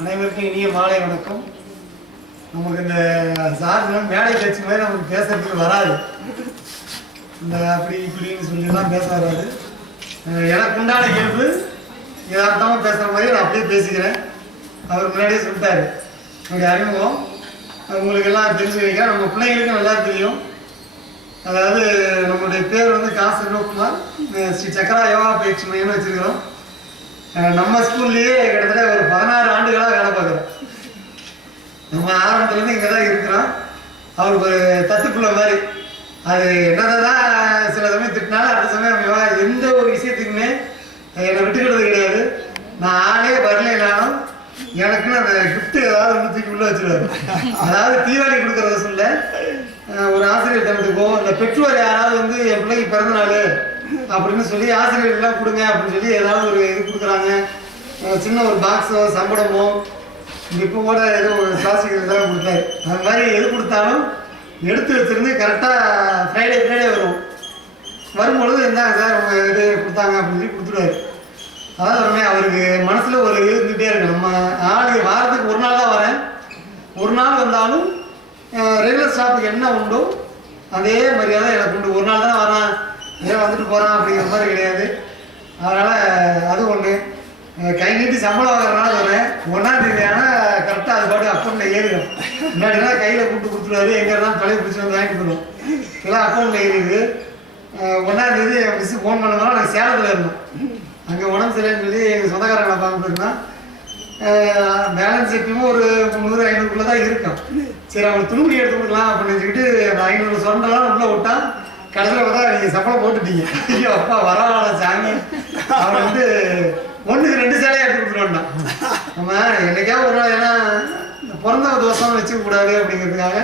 அனைவருக்கும் இனிய மாலை வணக்கம். நமக்கு இந்த சார் மேடை கட்சி மாதிரி நமக்கு பேசுறதுக்கு வராது. இந்த அப்படி இப்படின்னு சொல்லிலாம் பேச வராது. எனக்கு உண்டான இயல்பு யதார்த்தமாக பேசுகிற மாதிரி நான் அப்படியே பேசிக்கிறேன். அவர் முன்னாடியே சொல்லிட்டாரு. என்னுடைய அறிமுகம் உங்களுக்கு எல்லாம் தெரிஞ்சு வைக்கிறேன். நம்ம பிள்ளைங்களுக்கும் நல்லா தெரியும். அதாவது நம்மளுடைய பேர் வந்து கா செல்வகுமார். ஸ்ரீ சக்கரா யோகா பயிற்சி மையம்னு வச்சுருக்கிறோம். நம்ம ஸ்கூல்லையே கிட்டத்தட்ட ஒரு 16 ஆண்டுகளாக வேலை பார்க்குறோம். நம்ம ஆரம்பத்துலேருந்து இங்கே தான் இருக்கிறோம். அவருக்கு ஒரு தத்துக்குள்ள மாதிரி அது என்னதான் சில சமயம் திட்டினாலும் அடுத்த சமயம் எந்த ஒரு விஷயத்துக்குமே என்னை விட்டுக்கிறது கிடையாது. நான் ஆளே வரலைனாலும் எனக்குன்னு அந்த கிஃப்ட்டு ஏதாவது ஒன்று தூக்கி உள்ள வச்சுருவாரு. அதாவது தீபாவளி கொடுக்குறத சொல்ல ஒரு ஆசிரியர் தனத்துக்கோ இல்லை பெற்றோர் யாராவது வந்து என் பிள்ளைக்கு பிறந்த நாள் அப்படின்னு சொல்லி ஆசிரியர்கள்லாம் கொடுங்க அப்படின்னு சொல்லி ஏதாவது ஒரு இது கொடுக்குறாங்க. சின்ன ஒரு பாக்ஸோ சம்பளமோ இப்போ கூட ஏதோ ஒரு சாசிகள் தான் கொடுத்தாரு. அது மாதிரி எது கொடுத்தாலும் எடுத்து வச்சுருந்து கரெக்டாக ஃப்ரைடே வரும்பொழுது இருந்தாங்க சார் அவங்க இது கொடுத்தாங்க அப்படின்னு சொல்லி கொடுத்துருவாரு. அதாவது அவருக்கு மனசில் ஒரு இது இருந்துகிட்டே இருக்கு. நம்ம ஆள் வாரத்துக்கு ஒரு நாள் தான் வரேன். ஒரு நாள் வந்தாலும் ரெகுலர் ஸ்டாஃபுக்கு என்ன உண்டோ அதே மரியாதை எனக்கு உண்டு. ஒரு நாள் தான் வரேன் ஏன் வந்துட்டு போகிறான் அப்படிங்கிற மாதிரி கிடையாது. அதனால் அது ஒன்று. கை நீட்டி சம்பளம் வாங்குறதுனால சொல்கிறேன். 1ஆம் தேதி ஆனால் கரெக்டாக அது பாட்டு அக்கௌண்ட்டில் ஏறிடும். முன்னாடிலாம் கையில் கூப்பிட்டு கொடுத்துருவாரு. எங்கே இருந்தாலும் தலையை பிடிச்சி வந்து வாங்கிட்டு போயிடும். இதெல்லாம் அக்கௌண்ட்டில் ஏறிடுது. 1ஆம் தேதி என் மிஸ்ஸு ஃபோன் பண்ணதுனால நாங்கள் சேலத்தில் இருந்தோம். அங்கே உடம்பு சரியில்லைன்னு சொல்லி எங்கள் சொந்தக்காரங்களை பார்க்க போயிருந்தோம். பேலன்ஸ் எப்பயுமே ஒரு 300-500 தான் இருக்கும். சரி அவங்களுக்கு துணிமணி எடுத்து கொடுக்கலாம் அப்படின்னு சொல்லிட்டு அந்த 500 சொந்தெல்லாம் உள்ளே விட்டான். கடைசியில் பார்த்தா நீங்கள் சம்பளம் போட்டுட்டீங்க. ஐயோ அப்பா வரவாள சாமி. அவன் வந்து 1க்கு 2 சேலையாக எடுத்து கொடுத்துருவான்டான். நம்ம என்னைக்காவது ஒரு நாள் ஏன்னா பிறந்த தோசம் வச்சுக்க கூடாது அப்படிங்கிறதுக்காக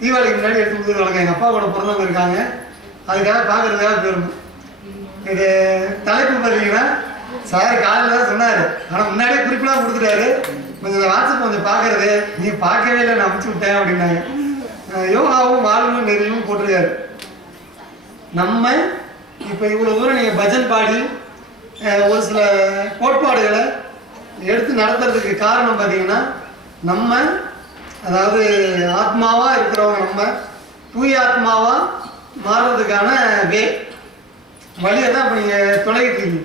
தீபாவளிக்கு முன்னாடி எடுத்து கொடுத்து வழக்கம். எங்கள் அப்பா கூட பிறந்தவங்க இருக்காங்க. அதுக்காக பார்க்கறதுக்காக போயிருந்தோம். இது தலைப்பு பார்த்தீங்கன்னா சார் காலையில் தான் சொன்னார். ஆனால் முன்னாடியே குறிப்பெல்லாம் கொடுத்துட்டாரு. கொஞ்சம் வாட்ஸ்அப் கொஞ்சம் பார்க்கறது நீ பார்க்கவே இல்லை நான் அமுச்சு விட்டேன் அப்படின்னாங்க. யோகாவும் வாழ்வும் நெறியும் போட்டிருக்காரு. நம்ம இப்போ இவ்வளோ தூரம் நீங்கள் பஜன் பாடி ஒரு சில கோட்பாடுகளை எடுத்து நடத்துறதுக்கு காரணம் பார்த்தீங்கன்னா நம்ம அதாவது ஆத்மாவாக இருக்கிறவங்க நம்ம தூய ஆத்மாவாக மாறுறதுக்கான வழியை தான் இப்போ நீங்கள் தொடங்கிட்டு இருக்கீங்க.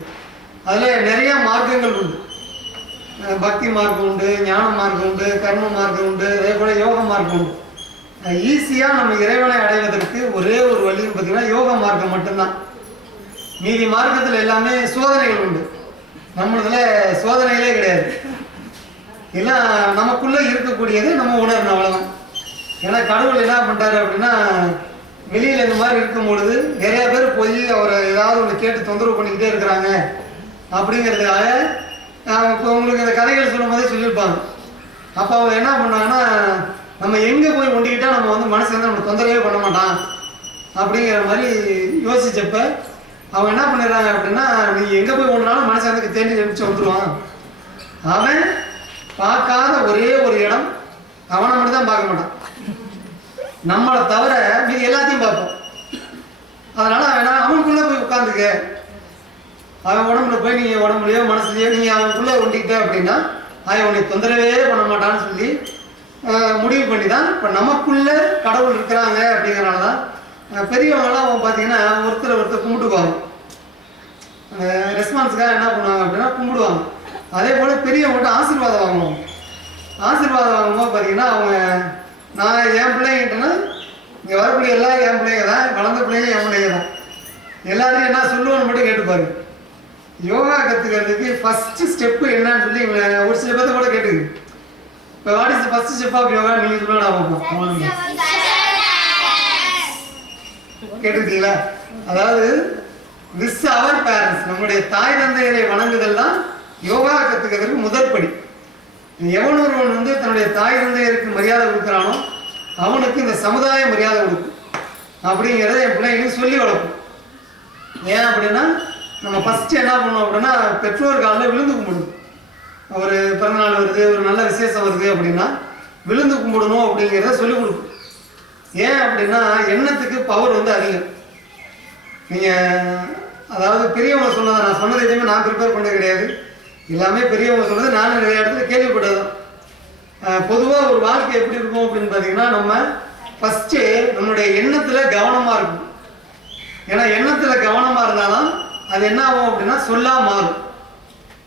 அதில் நிறையா மார்க்கங்கள் உண்டு. பக்தி மார்க்கம் உண்டு, ஞான மார்க்கம் உண்டு, கர்ம மார்க்கம் உண்டு, அதே போல் யோக மார்க்கம் உண்டு. ஈஸியாக நம்ம இறைவனை அடைவதற்கு ஒரே ஒரு வழின்னு பார்த்தீங்கன்னா யோக மார்க்கம் மட்டும்தான். மீதி மார்க்கத்தில் எல்லாமே சோதனைகள் உண்டு. நம்மளதுல சோதனைகளே கிடையாது. எல்லாம் நமக்குள்ளே இருக்கக்கூடியது நம்ம உணரணும், அவ்வளோதான். ஏன்னா கடவுள் என்ன பண்ணுறாரு அப்படின்னா வெளியில் இந்த மாதிரி இருக்கும் பொழுது நிறையா பேர் போய் அவரை ஏதாவது ஒன்று கேட்டு தொந்தரவு பண்ணிக்கிட்டே இருக்கிறாங்க அப்படிங்கிறதுக்காக இப்போ உங்களுக்கு இந்த கதைகள் சொல்லும் போதே சொல்லியிருப்பாங்க. அப்போ அவங்க என்ன பண்ணாங்கன்னா நம்ம எங்கே போய் ஒண்டிக்கிட்டால் நம்ம வந்து மனசு வந்து நம்ம தொந்தரவே பண்ண மாட்டான் அப்படிங்கிற மாதிரி யோசிச்சப்ப அவங்க என்ன பண்ணிடுறாங்க அப்படின்னா நீ எங்கே போய் ஒன்றாலும் மனசை வந்து தேடி நிமிச்சு வந்துடுவான். அவன் பார்க்காத ஒரே ஒரு இடம் அவனை மட்டும் தான் பார்க்க மாட்டான். நம்மளை தவிர மீது எல்லாத்தையும் பார்ப்போம். அதனால் அவன் அவனுக்குள்ளே போய் உட்காந்துக்க. அவன் உடம்புல போய் நீங்கள் உடம்புலையோ மனசுலையோ நீங்கள் அவனுக்குள்ளே ஒண்டிக்கிட்ட அப்படின்னா அவன் உன்னை தொந்தரவே பண்ண மாட்டான்னு சொல்லி முடிவு பண்ணி தான் இப்போ நமக்குள்ளே கடவுள் இருக்கிறாங்க. அப்படிங்கிறனால தான் பெரியவங்களாம் பார்த்தீங்கன்னா ஒருத்தர் கும்பிட்டுக்குவாங்க. ரெஸ்பான்ஸுக்காக என்ன பண்ணுவாங்க அப்படின்னா கும்பிடுவாங்க. அதே போல் பெரியவங்கள்ட்ட ஆசீர்வாதம் வாங்குவாங்க. ஆசீர்வாதம் வாங்கும்போது பார்த்தீங்கன்னா அவங்க நான் என் பிள்ளைங்கிட்டேன்னா இங்கே வரக்கூடிய எல்லாரும் என் பிள்ளைங்க தான், வளர்ந்த பிள்ளைங்க என் பிள்ளைங்க தான். எல்லாத்தையும் என்ன சொல்லுவோன்னு மட்டும் கேட்டுப்பாரு. யோகா கற்றுக்கிறதுக்கு ஃபஸ்ட்டு ஸ்டெப்பு என்னன்னு சொல்லி ஒரு சில பேர்த்த கூட கேட்டுக்கு. இப்போ what is first step of yoga நீங்கள் சொல்லணும். நான் பார்ப்போம் கேட்டுருக்கீங்களா? அதாவது விஸ் அவர் பேரண்ட்ஸ், நம்முடைய தாய் தந்தையரை வணங்குதல் தான் யோகா கற்றுக்கிறதுக்கு முதற்படி. எவன் ஒருவன் வந்து தன்னுடைய தாய் தந்தையருக்கு மரியாதை கொடுக்குறானோ அவனுக்கு இந்த சமுதாய மரியாதை கொடுக்கும் அப்படிங்கிறத என் பிள்ளைங்களுக்கு சொல்லி வளர்க்கும். ஏன் அப்படின்னா நம்ம ஃபஸ்ட்டு என்ன பண்ணோம் அப்படின்னா பெற்றோர் காலில் விழுந்து கும்பிடணும். ஒரு பிறந்தநாள் வருது, ஒரு நல்ல விசேஷம் வருது அப்படின்னா விழுந்து கும்பிடணும் அப்படிங்கிறத சொல்லிக் கொடுக்கும். ஏன் அப்படின்னா எண்ணத்துக்கு பவர் வந்து அதிகம். நீங்கள் அதாவது பெரியவங்க சொன்னதை நான் சொன்னது எதுவுமே நான் ப்ரிப்பேர் பண்ணது கிடையாது. எல்லாமே பெரியவங்க சொன்னது நான் நிறைய இடத்துல கேள்விப்பட்டதுதான். பொதுவாக ஒரு வாழ்க்கை எப்படி இருக்கும் அப்படின்னு பார்த்தீங்கன்னா, நம்ம ஃபஸ்ட்டு நம்மளுடைய எண்ணத்தில் கவனமாக இருக்கும். ஏன்னா எண்ணத்தில் கவனமாக இருந்தாலும் அது என்ன ஆகும் அப்படின்னா சொல்லாம மாறும்.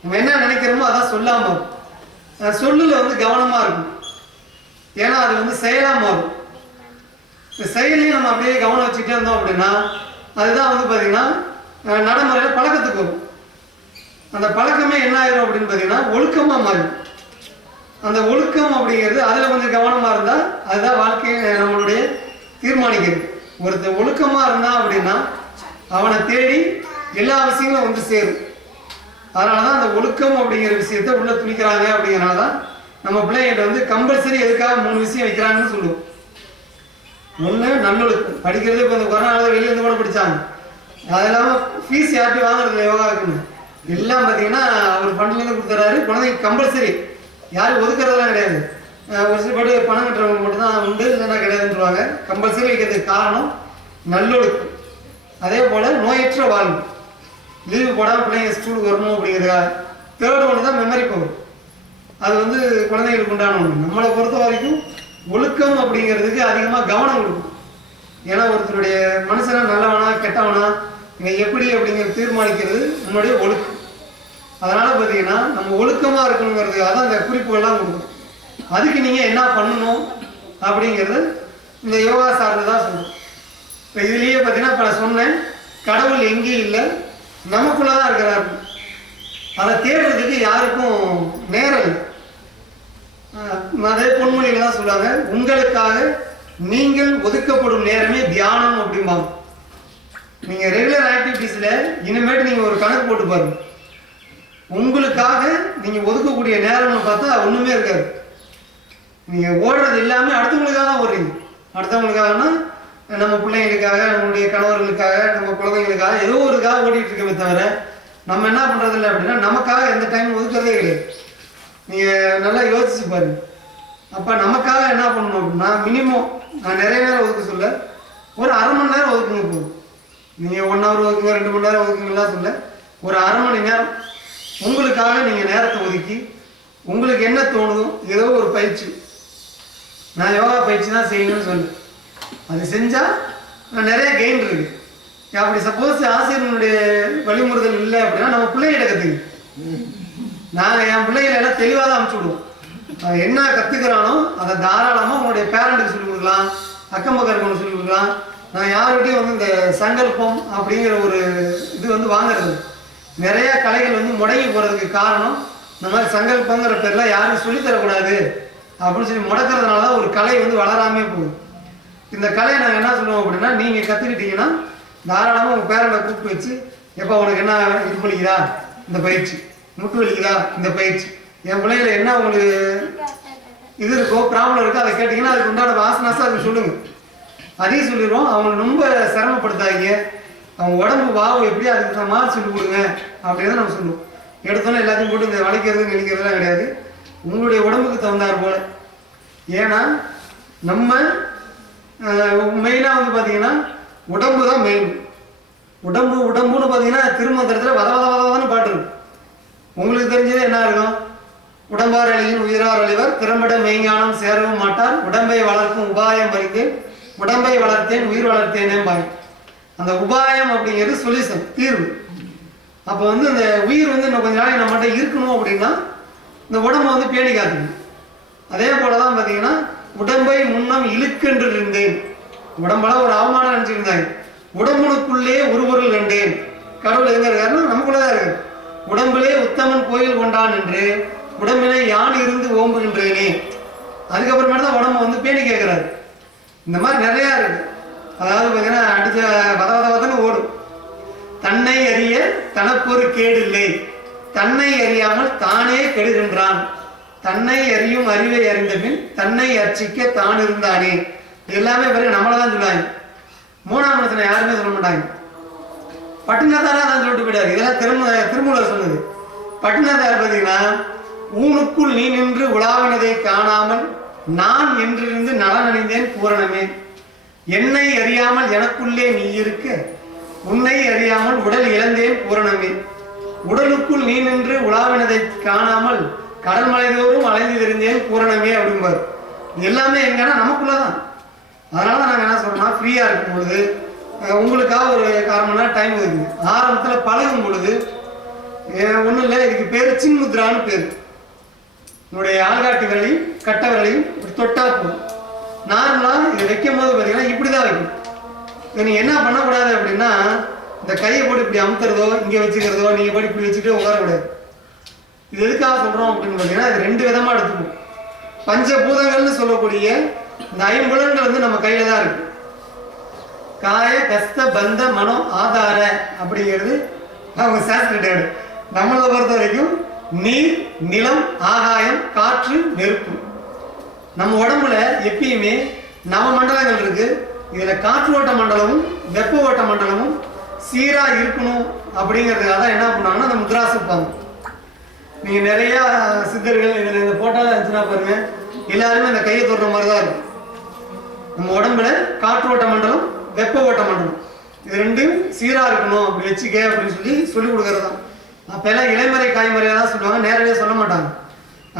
நம்ம என்ன நினைக்கிறோமோ அதான் சொல்லாம மாறும். சொல்லில் வந்து கவனமாக இருக்கும். ஏன்னா அது வந்து செயலாக மாறும். இந்த செயலையும் நம்ம அப்படியே கவனம் வச்சுக்கிட்டே இருந்தோம் அப்படின்னா அதுதான் வந்து பார்த்தீங்கன்னா நடைமுறையில் பழக்கத்துக்கு வரும். அந்த பழக்கமே என்ன ஆயிரும் அப்படின்னு பார்த்தீங்கன்னா ஒழுக்கமாக மாறும். அந்த ஒழுக்கம் அப்படிங்கிறது அதில் கொஞ்சம் கவனமாக இருந்தால் அதுதான் வாழ்க்கையை நம்மளுடைய தீர்மானிக்கிறது. ஒருத்தர் ஒழுக்கமாக இருந்தான் அப்படின்னா அவனை தேடி எல்லா விஷயங்களும் வந்து சேரும். அதனால தான் அந்த ஒழுக்கம் அப்படிங்கிற விஷயத்த உள்ளே துணிக்கிறாங்க. அப்படிங்கிறனால தான் நம்ம பிள்ளைங்கிட்ட வந்து கம்பல்சரி எதுக்காக 3 விஷயம் வைக்கிறாங்கன்னு சொல்லுவோம். ஒன்று நல்லொழுக்கம். படிக்கிறது இப்போ இந்த கொரோனாவில் வெளியிலேருந்து கூட படித்தாங்க. அது இல்லாமல் ஃபீஸ் யார்ட்டையும் வாங்குறதில்ல யோகாவுக்குன்னு. எல்லாம் பார்த்தீங்கன்னா அவர் ஃபண்ட்லேருந்து கொடுத்துறாரு. குழந்தைங்க கம்பல்சரி யாரும் ஒதுக்குறதெல்லாம் கிடையாது. ஒரு சில பாட்டு பணம் கட்டுறவங்க மட்டும்தான் உண்டு, இல்லைன்னா கிடையாதுன்னு சொல்லுவாங்க. கம்பல்சரி வைக்கிறதுக்கு காரணம் நல்லொழுக்கம். அதே போல் நோயற்ற வாழ்வு. லீவு போடாமல் பிள்ளைங்க ஸ்கூலுக்கு வரணும் அப்படிங்கிறதுக்காக. தேர்ட் ஒன்று தான் மெமரி பவர். அது வந்து குழந்தைங்களுக்கு உண்டான ஒன்று. நம்மளை பொறுத்த வரைக்கும் ஒழுக்கம் அப்படிங்கிறதுக்கு அதிகமாக கவனம் கொடுக்கும். ஏன்னா ஒருத்தருடைய மனுஷனா நல்லவனா கெட்டவனா இவன் எப்படி அப்படிங்கிறது தீர்மானிக்கிறது நம்மளுடைய ஒழுக்கம். அதனால் பார்த்தீங்கன்னா நம்ம ஒழுக்கமாக இருக்கணுங்கிறதுக்காக தான் இந்த குறிப்புகள்லாம் கொடுக்கும். அதுக்கு நீங்கள் என்ன பண்ணணும் அப்படிங்கிறது இந்த யோகா சார்ந்து தான் சொல்லணும். இப்போ இதுலேயே பார்த்தீங்கன்னா இப்போ நான் சொன்னேன், கடவுள் எங்கேயும் இல்லை, நமக்குள்ளே தான் இருக்கிறாரு. அதை தேடுறதுக்கு யாருக்கும் நேரம் இல்லை. அதே பொன்மொழியில் தான் சொல்லுவாங்க, உங்களுக்காக நீங்கள் ஒதுக்கப்படும் நேரமே தியானம் அப்படிம்பாங்க. நீங்கள் ரெகுலர் ஆக்டிவிட்டீஸில் இனிமேட்டு நீங்கள் ஒரு கணக்கு போட்டு பாருங்க. உங்களுக்காக நீங்கள் ஒதுக்கக்கூடிய நேரம்னு பார்த்தா ஒன்றுமே இருக்காது. நீங்கள் ஓடுறது எல்லாமே அடுத்தவங்களுக்காக தான் ஓடுறீங்க. அடுத்தவங்களுக்காகனா நம்ம பிள்ளைங்களுக்காக, நம்மளுடைய கணவர்களுக்காக, நம்ம குழந்தைங்களுக்காக ஏதோ ஒருக்காக ஓடிட்டு இருக்கவே தவிர நம்ம என்ன பண்ணுறது இல்லை அப்படின்னா நமக்காக எந்த டைம் ஒதுக்கிறதே கிடையாது. நீங்கள் நல்லா யோசிச்சு பாருங்க. அப்போ நமக்காக என்ன பண்ணணும் அப்படின்னா மினிமம் நான் நிறைய நேரம் ஒதுக்க சொல்ல, ஒரு அரை மணி நேரம் ஒதுக்குங்க போதும். நீங்கள் 1 hour ஒதுக்குங்க, 2 மணி நேரம் ஒதுக்குங்கலாம் சொல்ல, ஒரு அரை மணி நேரம் உங்களுக்காக நீங்கள் நேரத்தை ஒதுக்கி உங்களுக்கு என்ன தோணுதோ ஏதோ ஒரு பயிற்சி. நான் யோகா பயிற்சி தான் செய்யணும்னு சொல்லு, அது செஞ்சால் நிறைய கெயின் இருக்குது. அப்படி சப்போஸ் ஆசிரியனுடைய வழிமுறைகள் இல்லை அப்படின்னா நம்ம பிள்ளைகிட்ட கற்றுக்கு. நாங்கள் என் பிள்ளைகளை எல்லாம் தெளிவாக தான் அனுப்பிச்சி விடுவோம். என்ன கற்றுக்கிறானோ அதை தாராளமாக உங்களுடைய பேரண்ட்டுக்கு சொல்லிக் கொடுக்கலாம், அக்கம் பக்கம் இருக்கவங்க சொல்லிக் கொடுக்கலாம். நான் யார்கிட்டையும் வந்து இந்த சங்கல்பம் அப்படிங்கிற ஒரு இது வந்து வாங்குறது. நிறையா கலைகள் வந்து முடங்கி போகிறதுக்கு காரணம் இந்த மாதிரி சங்கல்பங்கிற பேரில் யாரும் சொல்லித்தரக்கூடாது அப்படின்னு சொல்லி முடக்கிறதுனால தான் ஒரு கலை வந்து வளராமே போகுது. இந்த கலையை நாங்கள் என்ன சொல்லுவோம் அப்படின்னா, நீங்கள் கற்றுக்கிட்டீங்கன்னா தாராளமாக உங்கள் பேரண்ட்டை கூப்பிட்டு வச்சு, எப்போ உனக்கு என்ன இது பண்ணிக்குதா இந்த பயிற்சி, முட்டு வலிக்குதா இந்த பயிற்சி, என் பிள்ளைகளை என்ன உங்களுக்கு இது இருக்கோ ப்ராப்ளம் இருக்கோ அதை கேட்டிங்கன்னா அதுக்கு உண்டான வாசனாசாக அதுக்கு சொல்லுங்கள். அதையும் சொல்லிடுவோம். அவங்க ரொம்ப சிரமப்படுத்தாதீங்க, அவங்க உடம்பு பாவம் எப்படி அதுக்கு நான் மாதிரி சொல்லிக் கொடுங்க அப்படின்னு நம்ம சொல்லுவோம். எடுத்தோன்னே எல்லாத்தையும் போட்டு இந்த வளைக்கிறது நெளிக்கிறதுலாம் கிடையாது. உங்களுடைய உடம்புக்கு தகுந்தார் போல். ஏன்னா நம்ம மெயினாக வந்து பார்த்தீங்கன்னா உடம்பு தான் மெயின். உடம்புன்னு பார்த்தீங்கன்னா திருமந்திரத்தில் வதவதவதன்னு பாட்டு இருக்கும். உங்களுக்கு தெரிஞ்சது என்ன இருக்கும்? உடம்பார் அழியின் உயிரார் அழிவர், திறம்பட மெய்ஞானம் சேரவும் மாட்டார், உடம்பை வளர்க்கும் உபாயம் அறிந்தேன், உடம்பை வளர்த்தேன் உயிர் வளர்த்தேனே பாய். அந்த உபாயம் அப்படிங்கிறது சொல்யூஷன், தீர்வு. அப்போ வந்து இந்த உயிர் வந்து இன்னும் கொஞ்ச நாளைக்கு நம்மகிட்ட இருக்கணும் அப்படின்னா இந்த உடம்பை வந்து பேணி காத்துக்கணும். அதே போல தான் பார்த்தீங்கன்னா உடம்பை முன்னம் இழுக்கென்று இருந்தேன். உடம்பெல்லாம் ஒரு அவமானம் நினச்சிருந்தாங்க. உடம்புனுக்குள்ளே ஒரு பொருள் கண்டேன். கடவுள் எங்கே இருக்காருன்னா நமக்குள்ளே தான் இருக்காரு. உடம்பிலே உத்தமன் கோயில் கொண்டான் என்று உடம்பிலே யான் இருந்து ஓம்புகின்றேனே. அதுக்கப்புறமேட்டு தான் உடம்பை வந்து பேணி கேட்குறாரு. இந்த மாதிரி நிறையா இருக்கு. அதாவது பார்த்தீங்கன்னா அடித்த வதவதன்னு ஓடும். தன்னை அறிய தனக்கொரு கேடு இல்லை, தன்னை அறியாமல் தானே கெடுகின்றான், தன்னை அறியும் அறிவை அறிந்த பின் தன்னை அர்ச்சிக்க தான் இருந்தானே. எல்லாமே பிறகு நம்மளை தான் சொல்லுவாங்க. 3ஆம் இடத்துல யாருமே சொல்ல மாட்டாங்க. பட்டினத்தாரா தான் சொல்லிட்டு போயிட்டாரு. இதெல்லாம் திருமூலர் சொன்னது. பட்டினத்தார் பார்த்தீங்கன்னா ஊனுக்குள் நீ நின்று உலாவினதை காணாமல் நான் என்றிருந்து நலன் அணிந்தேன் பூரணமே, என்னை அறியாமல் எனக்குள்ளே நீ இருக்க உன்னை அறியாமல் உடல் இழந்தேன் பூரணமே, உடலுக்குள் நீ நின்று உலாவினதை காணாமல் கடல் மலைதோறும் அலைந்து தெரிஞ்சேன் பூரணமே அப்படிம்பாரு. எல்லாமே எங்கன்னா நமக்குள்ளதான். அதனால தான் நாங்கள் என்ன சொல்றோம்னா, ஃப்ரீயா இருக்கும் பொழுது உங்களுக்காக ஒரு 1/4 மணி நேரம் டைம் இருக்குது. ஆரம்பத்தில் பழகும் பொழுது ஒன்றும் இல்லை, இதுக்கு பேர் சின்முத்ரான்னு பேர். என்னுடைய ஆள்காட்டி விரலையும் கட்ட விரலையும் இப்படி தொட்டா போதும். நார்மலாக இதை வைக்கும் போது பார்த்தீங்கன்னா இப்படி தான் வைக்கும். இதை நீங்கள் என்ன பண்ணக்கூடாது அப்படின்னா, இந்த கையை போட்டு இப்படி அமுத்துறதோ இங்கே வச்சுக்கிறதோ நீங்கள் போட்டு இப்படி வச்சுட்டு உட்காரக்கூடாது. இது எதுக்காக சொல்கிறோம் அப்படின்னு பார்த்தீங்கன்னா, இது 2 விதமாக எடுத்துக்கும். பஞ்சபூதங்கள்னு சொல்லக்கூடிய இந்த 5 புலன்கள் வந்து நம்ம கையில் தான் இருக்கு. காய கஸ்த பந்த மனம் ஆதார அப்படிங்கிறது அவங்க சாஸ்திரேடு. நம்மளை பொறுத்த வரைக்கும் நீர், நிலம், ஆகாயம், காற்று, நெருப்பு. நம்ம உடம்புல எப்பயுமே நவமண்டலங்கள் இருக்கு. இதுல காற்று ஓட்ட மண்டலமும் வெப்ப ஓட்ட மண்டலமும் சீரா இருக்கணும் அப்படிங்கிறதுக்காக தான் என்ன பண்ணாங்கன்னா அந்த முத்ரா சுப்பாங்க. நீங்க நிறைய சித்தர்கள் இதுல இந்த போட்டோல இருந்துச்சுன்னா பாருங்க, எல்லாருமே இந்த கையை தொடுற மாதிரி தான் இருக்கும். நம்ம உடம்புல காற்று ஓட்ட மண்டலம், வெப்ப ஓட்ட மண்டலம் இது 2 சீரா இருக்கணும் அப்படி வச்சுக்க அப்படின்னு சொல்லி கொடுக்கறது தான். அப்பெல்லாம் இளைமறை காய்மறையாக தான் சொல்லுவாங்க, நேரடியாக சொல்ல மாட்டாங்க.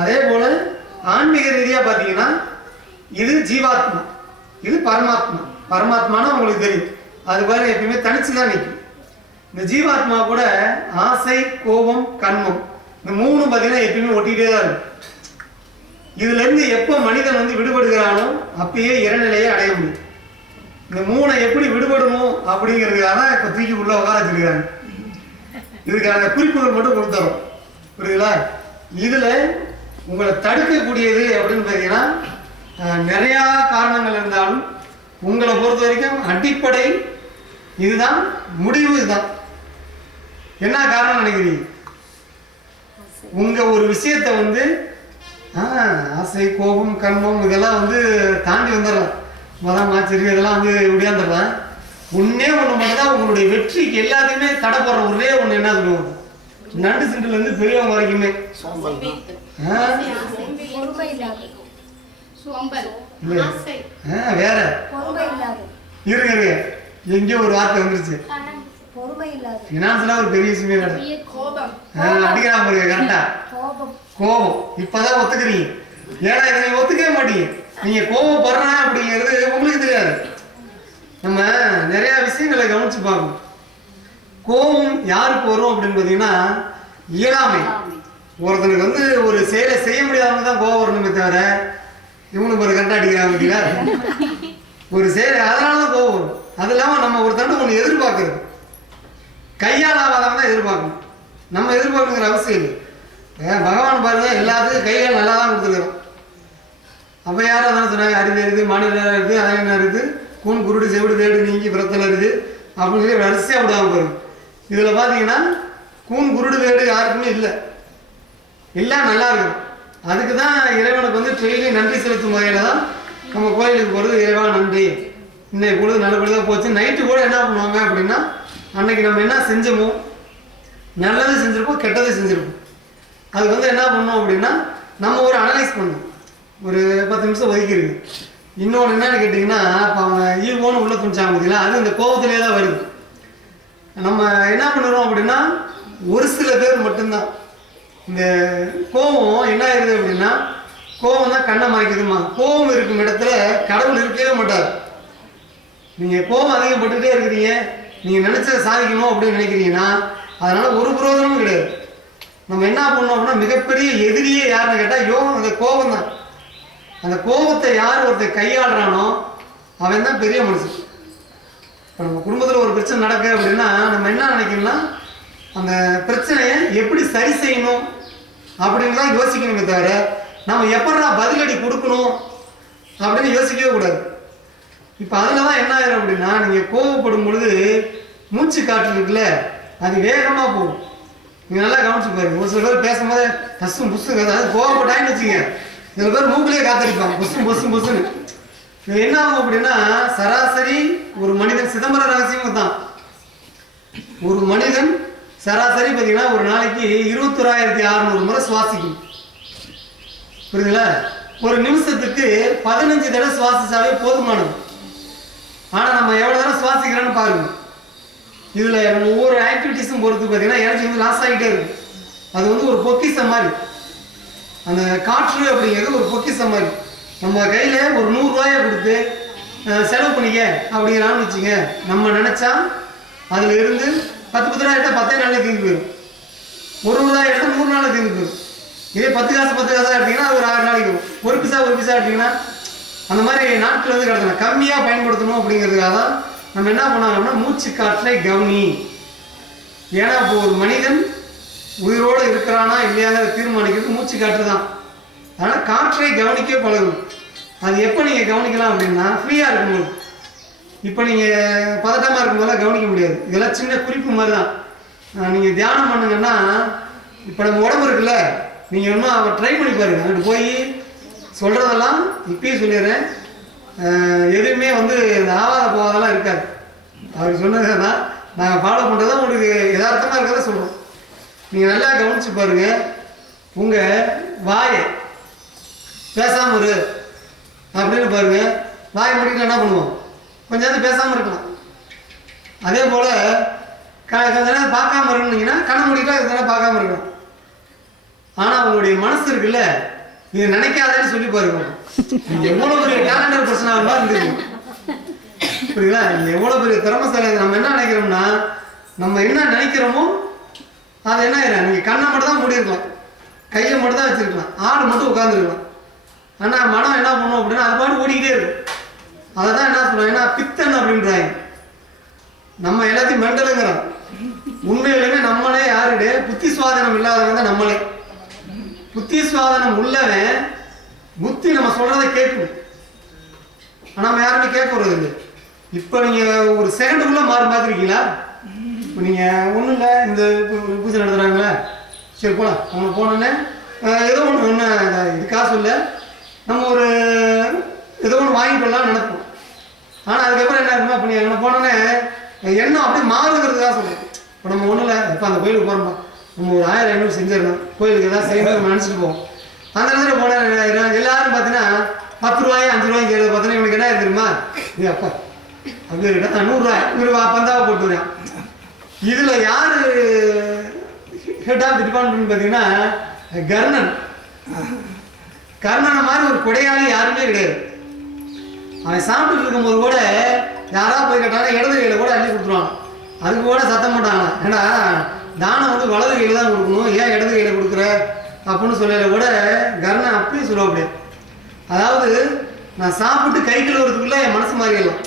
அதே போல ஆன்மீக ரீதியாக பார்த்தீங்கன்னா இது ஜீவாத்மா, இது பரமாத்மா. பரமாத்மானா உங்களுக்கு தெரியும், அது பாருங்க எப்பயுமே தனிச்சு தான் நிற்கும். இந்த ஜீவாத்மா கூட ஆசை, கோபம், கண்மம் இந்த 3 பார்த்தீங்கன்னா எப்பயுமே ஒட்டிகிட்டே தான் இருக்கும். இதுல இருந்து எப்போ மனிதன் வந்து விடுபடுகிறானோ அப்பயே இறைநிலையை அடைய முடியும். இந்த 3 எப்படி விடுபடணும் அப்படிங்கிறதுக்காக தான் இப்போ தூக்கி உள்ள உட்கார வச்சிருக்கிறாங்க. இதுக்கான குறிப்புகள் மட்டும் கொடுத்துறோம், புரியுதுங்களா? இதுல உங்களை தடுக்கக்கூடியது அப்படின்னு பார்த்தீங்கன்னா நிறையா காரணங்கள் இருந்தாலும் உங்களை பொறுத்த வரைக்கும் அடிப்படை இதுதான், முடிவு இதுதான். என்ன காரணம் நினைக்கிறீங்க? உங்க ஒரு விஷயத்தை வந்து ஆசை, கோபம், கண்மம் இதெல்லாம் வந்து தாண்டி வந்துடலாம். மதம், ஆச்சரியம் இதெல்லாம் வந்து விடியாந்துடலாம். ஒன்னே ஒன்று மட்டும் தான் உங்களுடைய வெற்றிக்கு எல்லாத்தையுமே தடை போடுற ஒரே ஒன்று என்ன சொல்லுவாங்க, நண்டு சிண்டுல இருந்து பெரியவங்க வரைக்குமே வேற இருங்க எங்கேயோ ஒரு வார்த்தை வந்துருச்சு. என்ன ஒரு பெரிய விஷயமே அடிக்கிறான் பாருங்க கரெக்டா. கோபம் இப்பதான் ஒத்துக்கிறீங்க. ஏன்னா இதை நீங்க ஒத்துக்கவே மாட்டீங்க. நீங்க கோபப்படுற அப்படிங்கிறது உங்களுக்கு தெரியாது. நம்ம நிறைய விஷயங்களை கவனிச்சு பார்க்கணும். கோபம் யாருக்கு வரும் அப்படின்னு பார்த்தீங்கன்னா இயலாமை. ஒருத்தனுக்கு வந்து ஒரு செயலை செய்ய முடியாதவங்க தான் கோபம் வரணுமே தவிர இவனுக்கு ஒரு கரெக்டாக அடிக்கிறாங்க பார்த்தீங்களா, ஒரு செயலை அதனால தான் கோபம் வரும். அது இல்லாமல் நம்ம ஒருத்தண்டு ஒன்று எதிர்பார்க்கறது, கையால் ஆகாதவங்க தான் எதிர்பார்க்கணும். நம்ம எதிர்பார்க்குங்கிற அவசியம் இல்லை. பகவான் பாருங்க எல்லாத்துக்கும் கைகள் நல்லா தான் கொடுத்துருக்குறோம். அப்போ யாரும் அதான் சொன்னாங்க, அறிவு இருக்குது, மாநில இருக்குது, அதன இருக்குது, கூன் குருடு செவிடு வேடு நீங்கி விரத்தல் இருக்குது அப்படின்னு சொல்லி வரிசையாக விடாமல் பாருங்க. இதில் பார்த்தீங்கன்னா கூன் குருடு வேடு யாருக்குமே இல்லை, எல்லாம் நல்லா இருக்கும். அதுக்கு தான் இறைவனுக்கு வந்து டெய்லி நன்றி செலுத்தும் வகையில் தான் நம்ம கோயிலுக்கு போகிறது. இறைவா நன்றி, இன்னைக்கு பொழுது நல்ல பொழுதாக போச்சு. நைட்டு கூட என்ன பண்ணுவாங்க அப்படின்னா, அன்னைக்கு நம்ம என்ன செஞ்சோமோ, நல்லது செஞ்சுருப்போம், கெட்டது செஞ்சுருப்போம். அது வந்து என்ன பண்ணோம் அப்படின்னா நம்ம ஒரு அனலைஸ் பண்ணோம், ஒரு 10 நிமிஷம் ஒதுக்கிருக்கு. இன்னொன்று என்னன்னு கேட்டிங்கன்னா, இப்போ அவங்க ஈவோன்னு உள்ள துணிச்சாங்க பார்த்தீங்களா, அது இந்த கோபத்திலே தான் வருது. நம்ம என்ன பண்ணுறோம் அப்படின்னா, ஒரு சில பேர் மட்டும்தான் இந்த கோபம் என்ன ஆயிருது அப்படின்னா, கோபம் தான் கண்ணை மறைக்குதுமா. கோபம் இருக்கும் இடத்துல கடவுள் இருக்கவே மாட்டார். நீங்கள் கோபம் அதிகப்பட்டுகிட்டே இருக்கிறீங்க, நீங்கள் நினச்சதை சாதிக்கணும் அப்படின்னு நினைக்கிறீங்கன்னா அதனால் ஒரு புரோஜனமும் கிடையாது. நம்ம என்ன பண்ணோம் அப்படின்னா, மிகப்பெரிய எதிரியே யாருன்னு கேட்டால் யோகம், அந்த கோபம் தான். அந்த கோபத்தை யார் ஒருத்தர் கையாளுறானோ அவன் தான் பெரிய மனுஷன். இப்போ நம்ம குடும்பத்தில் ஒரு பிரச்சனை நடக்கு அப்படின்னா நம்ம என்ன நினைக்கணும்னா, அந்த பிரச்சனையை எப்படி சரி செய்யணும் அப்படின்னு தான் யோசிக்கணுமே தவிர நம்ம எப்படா பதிலடி கொடுக்கணும் அப்படின்னு யோசிக்கவே கூடாது. இப்போ அதில் தான் என்ன ஆயிரும் அப்படின்னா, நீங்கள் கோபப்படும் பொழுது மூச்சு காற்று இருக்குல்ல, அது வேகமாக போகும். நீங்கள் நல்லா கவனிச்சு பாருங்க. ஒரு சில பேர் பேசும்போது கஷ்டம் புஷுங்க, அதாவது கோவப்பட்டாயின்னு வச்சுங்க, சில பேர் மூக்கிலேயே காத்திருப்பாங்க புஷும் புஷும் புஷுன்னு. இது என்ன ஆகும் அப்படின்னா, சராசரி ஒரு மனிதன், சிதம்பர ரகசியம் தான், ஒரு மனிதன் சராசரி பார்த்தீங்கன்னா ஒரு நாளைக்கு 21,600 முறை சுவாசிக்கும். புரியுதுங்களா? ஒரு நிமிஷத்துக்கு 15 தடவை சுவாசிச்சாவே போதுமானது. ஆனால் நம்ம எவ்வளோ தடவை சுவாசிக்கிறோன்னு பாருங்க. இதில் நம்ம ஒவ்வொரு ஆக்டிவிட்டிஸும் பொறுத்து பார்த்தீங்கன்னா எனர்ஜி வந்து லாஸ் ஆகிட்டே இருக்கும். அது வந்து ஒரு பொக்கிஷம் மாதிரி. அந்த காற்று அப்படிங்கிறது ஒரு பொக்கிஷம் மாதிரி. நம்ம கையில் ஒரு 100 ரூபாயை கொடுத்து செலவு பண்ணிக்க அப்படிங்கிறான்னு வச்சுங்க, நம்ம நினச்சா அதில் இருந்து 10 ரூபாய் எடுத்தால் 10 நாளில் தீர்ந்து போயிடும். 1 ரூபாய் எடுத்தால் 100 நாளில் தீர்ந்து போயிடும். இதே 10 காசா எடுத்தீங்கன்னா அது ஒரு 6 நாளைக்கு வரும். ஒரு பைசா எடுத்தீங்கன்னா அந்த மாதிரி நாட்கள் வந்து கிடத்தணும். கம்மியாக பயன்படுத்தணும் அப்படிங்கிறதுக்காக தான் நம்ம என்ன பண்ணாங்கன்னா மூச்சு காற்றை கவனி. ஏன்னா இப்போ ஒரு மனிதன் உயிரோடு இருக்கிறானா இல்லையாங்கிறத தீர்மானிக்கிறது மூச்சு காற்று தான். அதனால் காற்றை கவனிக்க பழகும். அது எப்போ நீங்கள் கவனிக்கலாம் அப்படின்னா ஃப்ரீயாக இருக்கும்போது. இப்போ நீங்கள் பதட்டமாக இருக்கும்போதெல்லாம் கவனிக்க முடியாது. இதெல்லாம் சின்ன குறிப்பு மாதிரி தான். நீங்கள் தியானம் பண்ணுங்கன்னா இப்போ நம்ம உடம்பு இருக்குல்ல, நீங்கள் இன்னும் அவர் ட்ரை பண்ணி பாருங்க. அங்கிட்டு போய் சொல்கிறதெல்லாம் இப்பயும் சொல்லிடுறேன், எதுவுமே வந்து ஆவாத போகாதெல்லாம் இருக்காது. அவர் சொன்னது தான் நாங்கள் ஃபாலோ பண்ணுறதா உங்களுக்கு யதார்த்தமாக இருக்கிறத சொல்கிறோம். நீங்கள் நல்லா கவனித்து பாருங்கள். உங்கள் வாயை பேசாமல் இரு அப்படின்னு பாருங்கள். வாயை முடிக்கல என்ன பண்ணுவோம், கொஞ்சம் நேரம் பேசாமல் இருக்கலாம். அதே போல் கொஞ்ச நேரம் பார்க்காம இருந்தீங்கன்னா கண்ணை முடிக்கலாம், கொஞ்ச நேரம் பார்க்காம இருக்கலாம். ஆனால் உங்களுடைய மனசு இருக்குல்ல, இதை நினைக்காதேன்னு சொல்லி பாருங்க. நீங்கள் எவ்வளோ பெரிய டேலண்டட் பர்சனாக இருந்துருக்கு புரியுங்களா? நீங்கள் எவ்வளோ பெரிய திறமைசாலி. நம்ம என்ன நினைக்கிறோம்னா, நம்ம என்ன நினைக்கிறோமோ அது என்ன ஆயிடும். நீங்கள் கண்ணை மட்டும் தான் மூடிருக்கலாம், கையை மட்டும் தான் வச்சுருக்கலாம், ஆடு மட்டும் உட்காந்துருக்கலாம். ஆனால் மனம் என்ன பண்ணும் அப்படின்னா அது பாட்டு ஓடிக்கிட்டே இருக்கும். அதை தான் என்ன சொல்கிறோம், ஏன்னா பித்தன் அப்படின்றாங்க. நம்ம எல்லாத்தையும் மெண்டலுங்கிறோம். உண்மையிலுமே நம்மளே யாருடைய புத்தி சுவாதனம் இல்லாதவங்க தான் நம்மளே. புத்தி சுவாதனம் உள்ளவன் புத்தி நம்ம சொல்கிறத கேட்கும். ஆனால் நம்ம யாருமே கேட்க போகிறது இல்லை. இப்போ நீங்கள் ஒரு செகண்டுக்குள்ளே பார்த்துருக்கீங்களா? இப்போ நீங்கள் ஒன்றும் இல்லை, இந்த பூஜை நடத்துகிறாங்களே, சரி போகலாம், அவங்க போனோன்னே ஏதோ ஒன்று என்ன இதுக்காக சொல்ல நம்ம ஒரு ஏதோ ஒன்று வாங்கிக்கொள்ளலாம்னு நினைப்போம். ஆனால் அதுக்கப்புறம் என்ன இருக்குமா, இப்போ நீங்கள் அங்கே போனோன்னே எண்ணம் அப்படியே மாறுங்கிறதுக்காக சொல்லுவோம். இப்போ நம்ம ஒன்றும் இல்லை, இப்போ அந்த கோயிலுக்கு போகிறோம்ப்பா, நம்ம ஒரு 1000-500 செஞ்சிடணும், கோயிலுக்கு எதாவது செய்யணும்னு நினச்சிட்டு போவோம். அந்த இடத்துல போனால் எல்லாரும் பார்த்தீங்கன்னா 10 ரூபாய் 5 ரூபாய்க்கு எழுத பார்த்தீங்கன்னா இவனுக்கு என்ன தெரியுமா, இது அப்பா அப்படி இருக்கா 100 ரூபாய் இவரு பந்தாவை போட்டுருவேன். இதில் யார் ஹெட் ஆஃப் தி டிபார்ட்மெண்ட் பார்த்தீங்கன்னா கர்ணன். கர்ணனை மாதிரி ஒரு கொடையாளி யாருமே கிடையாது. அவன் சாப்பிட்டு இருக்கும்போது கூட யாராவது போய் கேட்டாலும் இடது கையில் கூட அள்ளி கொடுத்துருவாங்க. அதுக்கு கூட சத்தம் போட்டாங்க. ஏன்னா தானம் வந்து வலது கையில் தான் கொடுக்கணும், ஏன் இடது கையில் கொடுக்குற அப்படின்னு சொல்லல கூட கர்ணன் அப்படியே சொல்லுவா. அப்படியே அதாவது நான் சாப்பிட்டு கை கழுவுறதுக்குள்ள என் மனசு மாறிடலாம்.